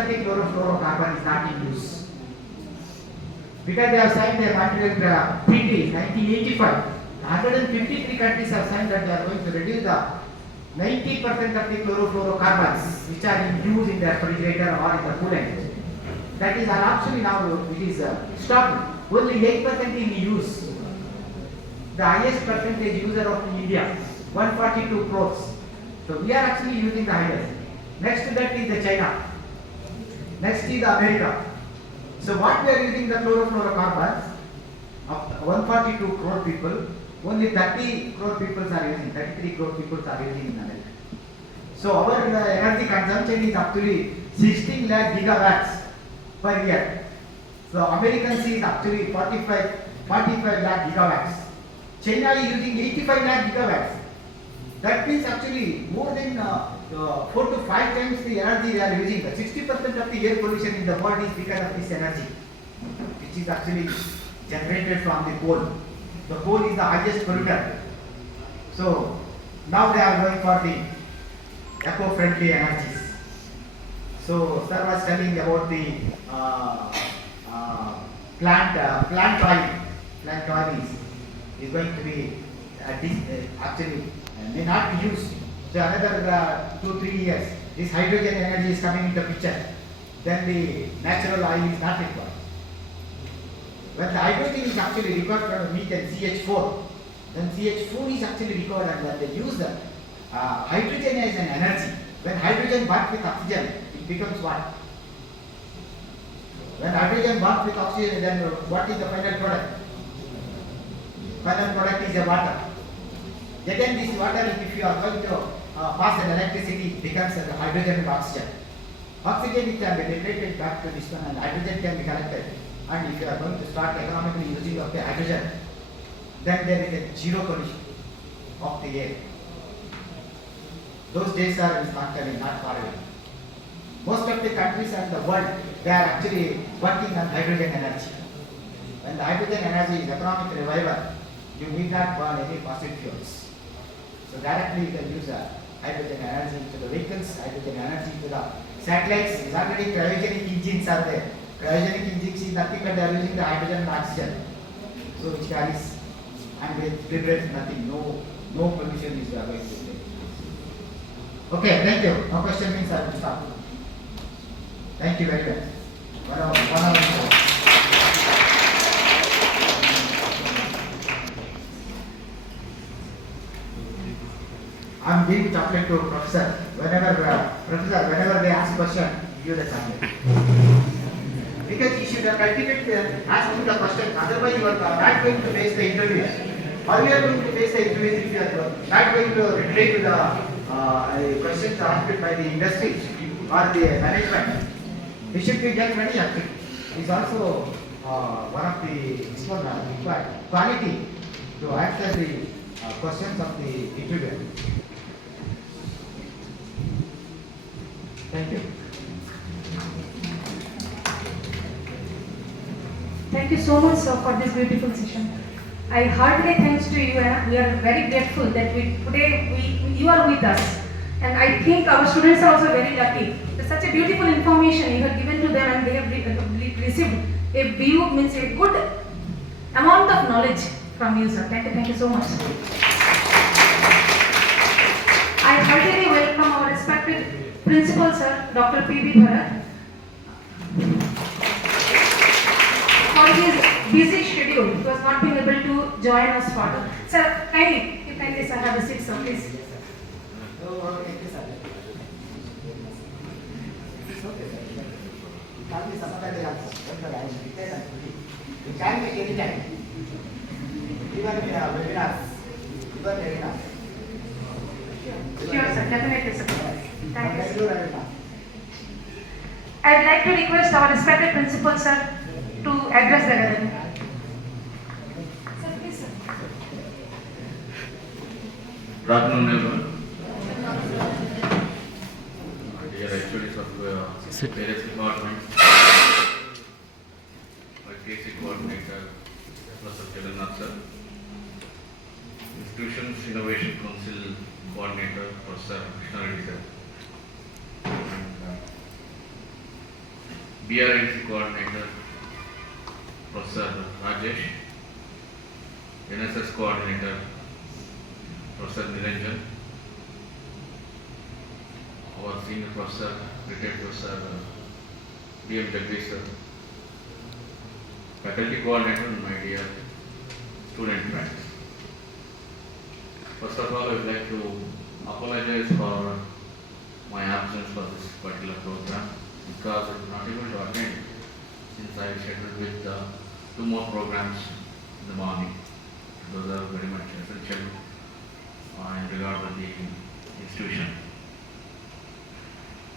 of the chlorofluorocarbon is not in use because they have signed their Montreal Treaty in 1985. 153 countries have signed that they are going to reduce the 90% of the chlorofluorocarbons which are in use in the refrigerator or in the coolant. That is actually now it is stopped. Only 8% in use. The highest percentage user of India, 142 crores. So we are actually using the highest. Next to that is the China. Next is the America. So what we are using the chlorofluorocarbons of 142 crore people. Only 30 crore people are using, 33 crore people are using in America. So our energy consumption is actually 16 lakh gigawatts per year. So Americans is actually 45 lakh gigawatts. China is using 85 lakh gigawatts. That means actually more than 4 to 5 times the energy they are using. 60% of the air pollution in the world is because of this energy, which is actually generated from the coal. The coal is the highest polluter. So now they are going for the eco-friendly energies. So sir was telling about the plant oil. Plant oil is going to be actually may not be used. So another 2-3 years, this hydrogen energy is coming into picture. Then the natural oil is not required. When the hydrogen is actually required from methane CH4, then CH4 is actually required and then they use the hydrogen as an energy. When hydrogen bonds with oxygen, it becomes what? When hydrogen bonds with oxygen, then what is the final product? Final product is a water. Again, this water, if you are going to pass an electricity, it becomes a hydrogen and oxygen. Oxygen is generated back to this one and hydrogen can be collected. and if you are going to start economically using of the hydrogen, then there is a zero pollution of the air. Those days are not coming, not far away. Most of the countries in the world, they are actually working on hydrogen energy. When the hydrogen energy is economically viable, you need not burn any fossil fuels. So directly you can use hydrogen energy to the vehicles, hydrogen energy to the satellites. It's already cryogenic engines are there. Cryogenic engines is nothing but they are using the hydrogen and oxygen. So which carries and it liberates nothing, no pollution is going to be. Okay, thank you. No question means I will stop. Thank you very much. 1 hour. I'm giving chocolate to professor. Whenever they ask question, give the chocolate. Because you should cultivate asking the question. Otherwise, you are not going to face the interview. How you are going to face the interview if you are not going to relate to the questions asked by the industry or the management? You should be just very active. It's also one of the required quality to answer the questions of the interviewer. Thank you. Thank you so much, sir, for this beautiful session. I heartily thanks to you, and we are very grateful that you are with us. And I think our students are also very lucky. There's such a beautiful information you have given to them, and they have received a view, means a good amount of knowledge from you, sir. Thank you so much. I heartily welcome our respected principal, sir, Dr. P.B. Bharat, for his busy schedule. He was not being able to join us further. Sir, kindly, sir, have a seat, sir, please. You can make any time. Even webinars. Sure, sir, definitely, sir. Thank you, sir. I'd like to request our respected principal, sir, to address the gathering. Sir, please, sir. Good afternoon, everyone. Dear actuaries of various departments, my KC coordinator, Professor Jagannath sir, Institutions Innovation Council coordinator, Professor Krishna Reddy sir, and BRNC coordinator, Professor Rajesh, NSS coordinator, Professor Niranjan, our senior professor, retired Professor B.M. Jagdish sir, faculty coordinator, and my dear student friends. First of all, I would like to apologize for my absence for this particular program because I was not able to attend since I scheduled with 2 more programs in the morning. Those are very much essential in regard to the institution.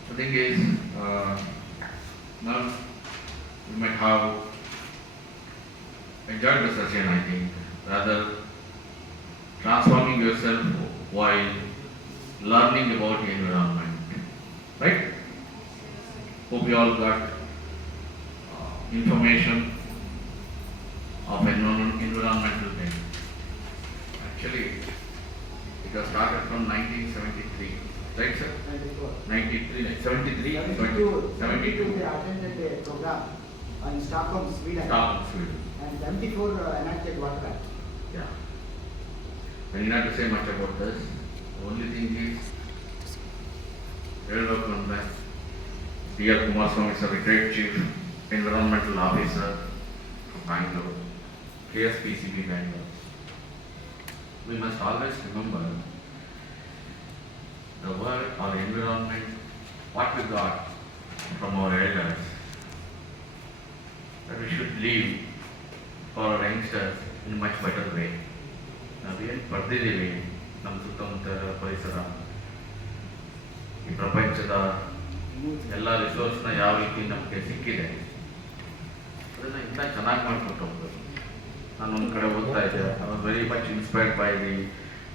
The thing is, now you might have enjoyed the session, I think, rather transforming yourself while learning about the environment, right? Hope you all got information of environmental thing. Actually, it was started from 1973, right sir? 73, 73, 72. 72. They attended a program in Stockholm, Sweden. Stockholm, Sweden. And 74 enacted Water Act. Yeah. I need not to say much about this. The only thing is, very welcome back. Dear Kumar Swami is a retired chief environmental officer from Bangalore, KSPCB Bangalore. We must always remember the world or environment, what we got from our elders, that we should live for our youngsters in a much better way. ನಾವೇನು ಪಡೆದಿದ್ದೀವಿ ನಮ್ಮ ಸುತ್ತಮುತ್ತ ಪರಿಸರ, ಈ ಪ್ರಪಂಚದ ಎಲ್ಲ ರಿಸೋರ್ಸ್ನ ಯಾವ ರೀತಿ ನಮಗೆ ಸಿಕ್ಕಿದೆ, ಅದನ್ನು ಇನ್ನೂ ಚೆನ್ನಾಗಿ ಮಾಡ್ಕೊಟ್ಟು ಹೋಗ್ಬೇಕು. ನಾನು ಒಂದು ಕಡೆ ಓದ್ತಾ ಇದ್ದೆ, I was very much inspired by the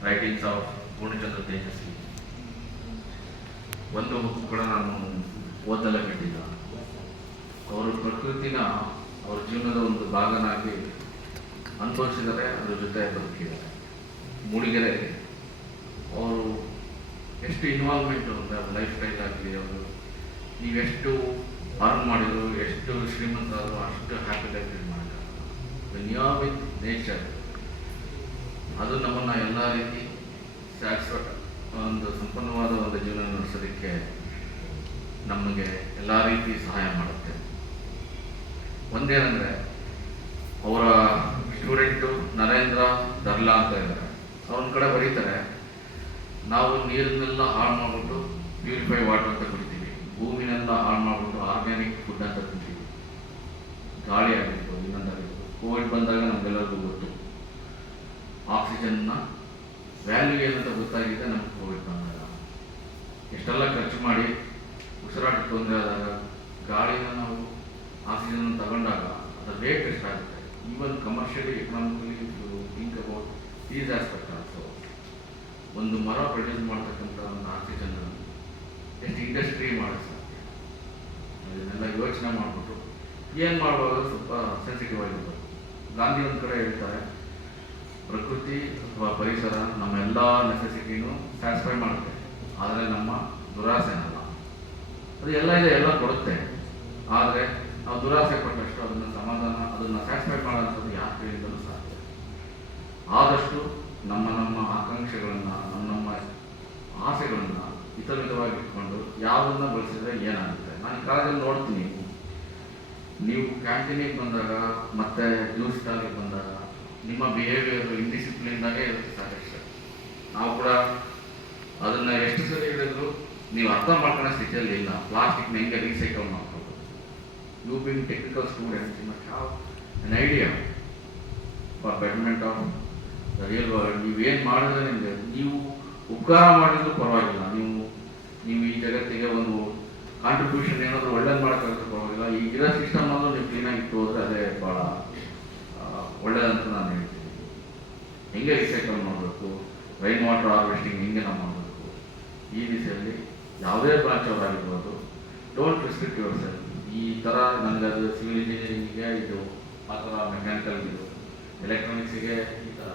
writings of Purnachandra Tejaswi. ಒಂದು ಬುಕ್ ಕೂಡ ನಾನು ಓದಲ್ಲ ಬಿಟ್ಟಿಲ್ಲ. ಅವರು ಪ್ರಕೃತಿನ ಅವ್ರ ಜೀವನದ ಒಂದು ಭಾಗನಾಗಿ ಅನುಭವಿಸಿದರೆ, ಅದ್ರ ಜೊತೆ ಬದುಕಿದ್ದಾರೆ. ಮೂಡಿಗೆರೆ ಅವರು ಎಷ್ಟು ಇನ್ವಾಲ್ವ್ಮೆಂಟು ಅಂದರೆ ಅವ್ರ ಲೈಫ್ ಸ್ಟೈಲ್ ಆಗಲಿ, ಅವರು ನೀವೆಷ್ಟು ಅರ್ನ್ ಮಾಡಿದ್ರು, ಎಷ್ಟು ಶ್ರೀಮಂತರಾದರೂ ಅಷ್ಟು ಹ್ಯಾಪಿ ಲೈಫ್ ಲೀಡ್ ಮಾಡೋಕ್ಕಾಗಲ್ಲ. When you are with nature, ಅದು ನಮ್ಮನ್ನು ಎಲ್ಲ ರೀತಿ ಒಂದು ಸಂಪನ್ನವಾದ ಒಂದು ಜೀವನ ನಡೆಸೋದಕ್ಕೆ ನಮಗೆ ಎಲ್ಲ ರೀತಿ ಸಹಾಯ ಮಾಡುತ್ತೆ. ಒಂದೇನೆಂದರೆ, ಅವರ ಸ್ಟೂಡೆಂಟು ನರೇಂದ್ರ ದರ್ಲಾ ಅಂತ ಇದ್ದಾರೆ. ಅವ್ರೊಂದು ಕಡೆ ಬರೀತಾರೆ, ನಾವು ನೀರನ್ನೆಲ್ಲ ಹಾಳು ಮಾಡಿಬಿಟ್ಟು ಪ್ಯೂರಿಫೈ ವಾಟರ್ ಅಂತ ಕುಡಿತೀವಿ, ಭೂಮಿನೆಲ್ಲ ಹಾಳು ಮಾಡಿಬಿಟ್ಟು ಆರ್ಗ್ಯಾನಿಕ್ ಫುಡ್ ಅಂತ ತಿಂತೀವಿ. ಗಾಳಿ ಆಗಿರ್ಬೋದು, ಇನ್ನೊಂದಾಗಿರ್ಬೋದು. ಕೋವಿಡ್ ಬಂದಾಗ ನಮಗೆಲ್ಲರಿಗೂ ಗೊತ್ತು ಆಕ್ಸಿಜನ್ನ ವ್ಯಾಲ್ಯೂ ಏನಂತ ಗೊತ್ತಾಗಿದೆ ನಮ್ಗೆ. ಕೋವಿಡ್ ಬಂದಾಗ ಎಷ್ಟೆಲ್ಲ ಖರ್ಚು ಮಾಡಿ ಉಸಿರಾಟ ತೊಂದರೆ ಆದಾಗ ಗಾಳಿನ ನಾವು ಆಕ್ಸಿಜನ್ ತಗೊಂಡಾಗ ಅದರ ರೇಟ್ ಎಷ್ಟಾಗುತ್ತೆ. Even commercially, economically think about these aspect also. ಒಂದು ಮರ ಪ್ರೊಡ್ಯೂಸ್ ಮಾಡ್ತಕ್ಕಂಥ ಒಂದು ಆಕ್ಸಿಜನ್ ಎಷ್ಟು ಇಂಡಸ್ಟ್ರಿ ಮಾಡಿಸ್ತಾರೆ. ಅದನ್ನೆಲ್ಲ ಯೋಚನೆ ಮಾಡಿಬಿಟ್ಟು ಏನು ಮಾಡುವಾಗ ಸ್ವಲ್ಪ ಸೆನ್ಸಿಟಿವ್ ಆಗಿರ್ಬೋದು. ಗಾಂಧಿ ಒಂದು ಕಡೆ ಹೇಳ್ತಾರೆ, ಪ್ರಕೃತಿ ಅಥವಾ ಪರಿಸರ ನಮ್ಮ ಎಲ್ಲ ನೆಸೆಸಿಟಿನೂ ಸ್ಯಾಟಿಸ್ಫೈ ಮಾಡುತ್ತೆ, ಆದರೆ ನಮ್ಮ ದುರಾಸೆನಲ್ಲ. ಅದು ಎಲ್ಲ ಇದೆ, ಎಲ್ಲ ಕೊಡುತ್ತೆ. ಆದರೆ ನಾವು ದುರಾಸೆ ಪಟ್ಟಷ್ಟು ಅದನ್ನು ಸಮಾಧಾನ, ಅದನ್ನು ಸ್ಯಾಟಿಸ್ಫೈ ಮಾಡೋಂಥದ್ದು ಯಾರ ಕೈಯಿಂದಲೂ ಸಾಧ್ಯ. ಆದಷ್ಟು ನಮ್ಮ ಆಕಾಂಕ್ಷೆಗಳನ್ನು, ನಮ್ಮ ಆಸೆಗಳನ್ನು ಹಿತಮಿತವಾಗಿ ಇಟ್ಕೊಂಡು ಯಾವುದನ್ನು ಬಳಸಿದ್ರೆ ಏನಾಗುತ್ತೆ. ನಾನು ಈ ಕಾಲದಲ್ಲಿ ನೋಡ್ತೀನಿ, ನೀವು ಕ್ಯಾಂಟೀನಿಗೆ ಬಂದಾಗ ಮತ್ತು ಜ್ಯೂಸ್ ಸ್ಟಾಲಿಗೆ ಬಂದಾಗ ನಿಮ್ಮ ಬಿಹೇವಿಯರ್ ಇಂಡಿಸಿಪ್ಲಿನ್ದಾಗೆ ಇರುತ್ತೆ ಸಾಕಷ್ಟು. ನಾವು ಕೂಡ ಅದನ್ನು ಎಷ್ಟು ಸರಿ ಹೇಳಿದ್ರು ನೀವು ಅರ್ಥ ಮಾಡ್ಕೊಳ್ಳೋ ಸ್ಥಿತಿಯಲ್ಲಿ ಇಲ್ಲ. ಪ್ಲಾಸ್ಟಿಕ್ನ ಹೆಂಗೆ ರೀಸೈಕಲ್ ಮಾಡ್ಬೋದು. You been technical students, you must have an idea for betterment of the real world. ನೀವೇನು ಮಾಡಿದ್ರೆ ನಿಮಗೆ, ನೀವು ಉಪಕಾರ ಮಾಡಿದ್ರು ಪರವಾಗಿಲ್ಲ, ನೀವು ಈ ಜಗತ್ತಿಗೆ ಒಂದು ಕಾಂಟ್ರಿಬ್ಯೂಷನ್ ಏನಾದರೂ ಒಳ್ಳೇದು ಮಾಡೋಕ್ಕಾಗುತ್ತೆ ಪರವಾಗಿಲ್ಲ. ಈಗಿರೋ ಸಿಸ್ಟಮ್ನಲ್ಲೂ ನೀವು ಕ್ಲೀನಾಗಿ ಇಟ್ಟು ಹೋದರೆ ಅದೇ ಭಾಳ ಒಳ್ಳೆಯದಂತ ನಾನು ಹೇಳ್ತೀನಿ. ಹೆಂಗೆ ರಿಸೈಕಲ್ ಮಾಡಬೇಕು, ರೈನ್ ವಾಟರ್ ಹಾರ್ವೆಸ್ಟಿಂಗ್ ಹೆಂಗೆ ನಾವು ಮಾಡಬೇಕು, ಈ ದಿಸೆಯಲ್ಲಿ ಯಾವುದೇ ಬ್ರಾಂಚ್ ಅವರಾಗಿರ್ಬೋದು, ಡೋಂಟ್ ರಿಸ್ಟ್ರಿಕ್ಟ್ ಯುವರ್ ಸೆಲ್ಫ್. ಈ ಥರ ನನಗೆ ಅದು ಸಿವಿಲ್ ಇಂಜಿನಿಯರಿಂಗಿಗೆ ಇದು ಆ ಥರ, ಮೆಕ್ಯಾನಿಕಲ್ಗಿದು, ಎಲೆಕ್ಟ್ರಾನಿಕ್ಸಿಗೆ ಈ ಥರ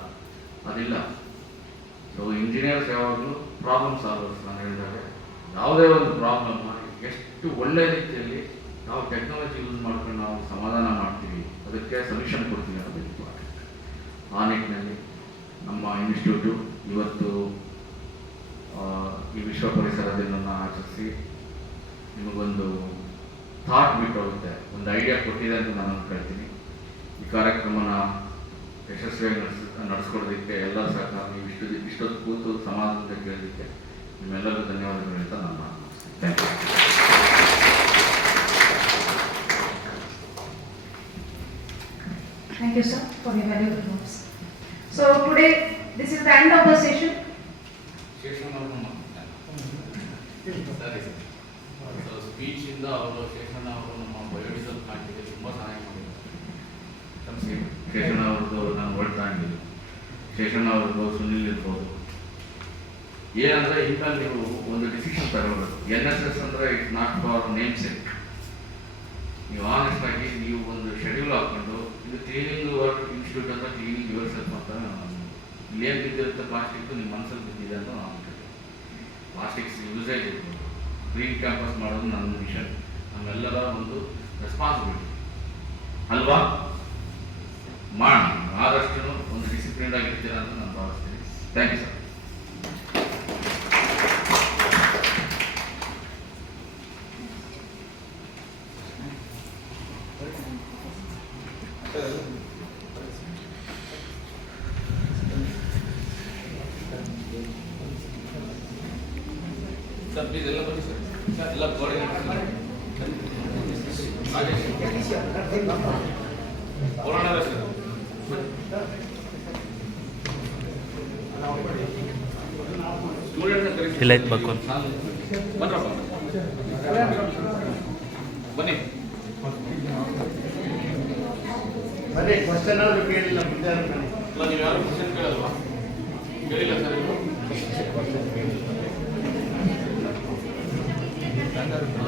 ಅದಿಲ್ಲ. ಸೊ ಇಂಜಿನಿಯರ್ಸ್ ಯಾವಾಗಲೂ ಪ್ರಾಬ್ಲಮ್ ಸಾಲ್ವರ್ಸ್. ನಾನು ಹೇಳಿದಾಗ ಯಾವುದೇ ಒಂದು ಪ್ರಾಬ್ಲಮ್ನ ಎಷ್ಟು ಒಳ್ಳೆಯ ರೀತಿಯಲ್ಲಿ ನಾವು ಟೆಕ್ನಾಲಜಿ ಯೂಸ್ ಮಾಡ್ಕೊಂಡು ನಾವು ಸಮಾಧಾನ ಮಾಡ್ತೀವಿ, ಅದಕ್ಕೆ ಸೊಲ್ಯೂಷನ್ ಕೊಡ್ತೀವಿ ಅನ್ನೋದು ಇಂಪಾರ್ಟೆಂಟ್. ಆ ನಿಟ್ಟಿನಲ್ಲಿ ನಮ್ಮ ಇನ್ಸ್ಟಿಟ್ಯೂಟು ಇವತ್ತು ಈ ವಿಶ್ವ ಪರಿಸರ ದಿನವನ್ನು ಆಚರಿಸಿ ನಿಮಗೊಂದು ಥಾಟ್ ಬಿಟ್ಟು ಹೋಗುತ್ತೆ, ಒಂದು ಐಡಿಯಾ ಕೊಟ್ಟಿದೆ ಅಂತ ನಾನು ಅಂದ್ಕೊಳ್ತೀನಿ. ಈ ಕಾರ್ಯಕ್ರಮನ ಯಶಸ್ವಿಯಾಗಿ ನಡೆಸ್ಕೊಡೋದಕ್ಕೆ ಎಲ್ಲರ ಸಹಕಾರ, ನೀವು ಇಷ್ಟೊತ್ತು ಕೂತು ಸಮಾಧಾನದಿಂದ ಕೇಳೋದಕ್ಕೆ ನಿಮ್ಮೆಲ್ಲರಿಗೂ ಧನ್ಯವಾದಗಳು ಹೇಳ್ತಾ ನಾನು ಮಾತನಾಡ್ತೀನಿ. Thank you. Thank you, sir, for your valuable notes. So today, this is the end of the session. ಸರಿ ಸರ್. ಸೊ ಸ್ಪೀಚಿಂದ ಅವರು ಶೇಷಣ್ಣ ಅವರು ನಮ್ಮ ಬಯೋಡಿಸಲ್ ಪ್ಲಾಂಟಿಗೆ ತುಂಬ ಸಹಾಯ ಮಾಡಿದ್ದಾರೆ. ಶೇಷಣ್ಣ ಅವ್ರದ್ದು ನಾನು ಹೊಡ್ತಾ ಇದ್ದೀನಿ. ಶೇಷಣ್ಣ ಅವ್ರದ್ದು, ಸುನಿಲ್ ಇರ್ಬೋದು. ಏನಂದರೆ ಈಗ ನೀವು ಒಂದು ಡಿಸಿಷನ್ ತಗೋಬೇಕು. NSS ಅಂದರೆ it's not for name sake. ನೀವು ಆನೆಸ್ಟ್ ಆಗಿ ನೀವು ಒಂದು ಶೆಡ್ಯೂಲ್ ಹಾಕ್ಕೊಂಡು, ಇದು ಕ್ಲೀನಿಂಗ್ ವರ್ಕ್ ಇನ್ಸ್ಟಿಟ್ಯೂಟ್ ಅಂತ ಕ್ಲೀನಿಂಗ್ ಯುವರ್ ಸೆಲ್ಫ್ ಅಂತ ಇಲ್ಲಿ ಏನು ಬಿದ್ದಿರುತ್ತೆ ಪ್ಲಾಸ್ಟಿಕ್ಕು ನಿಮ್ಮ ಮನಸ್ಸಲ್ಲಿ ಬಿದ್ದಿದೆ ಅಂತ ನಾವು ಅನ್ಕೊಳ್ತೀವಿ. ಪ್ಲಾಸ್ಟಿಕ್ಸ್ ಯೂಸೇಜ್ ಇರ್ಬೋದು. ಗ್ರೀನ್ ಕ್ಯಾಂಪಸ್ ಮಾಡೋದು ನನ್ನ ಮಿಷನ್, ನಮ್ಮೆಲ್ಲರ ಒಂದು ರೆಸ್ಪಾನ್ಸಿಬಿಲಿಟಿ ಅಲ್ವಾ. ಮಾಡಿ ಆದಷ್ಟು ಒಂದು ಡಿಸಿಪ್ಲಿನ್ ಆಗಿರ್ತೀರ ಅಂತ ನಾನು ಭಾವಿಸ್ತೀನಿ. Thank you sir. Sir please ಎಲ್ಲ ಬನ್ನಿ ಸರ್. ಸರ್ ಎಲ್ಲ ಕೋಆರ್ಡಿನೇಟರ್ ಕೊರೋನಾ ಸರ್ ಸ್ಟೂಡೆಂಟ್ ಇಲ್ಲ ಇತ್ತು ಬನ್ರಪ್ಪ ಬನ್ನಿ. ಕ್ವಶನ್ ಆದ್ರೂ ಕೇಳಿಲ್ಲ ಮುಂದೆ ಅಲ್ಲ ನೀವು ಯಾರು ಕ್ವಶನ್ ಕೇಳಲ್ವಾ? ಕೇಳಿಲ್ಲ ಸರ್ ನೀವು?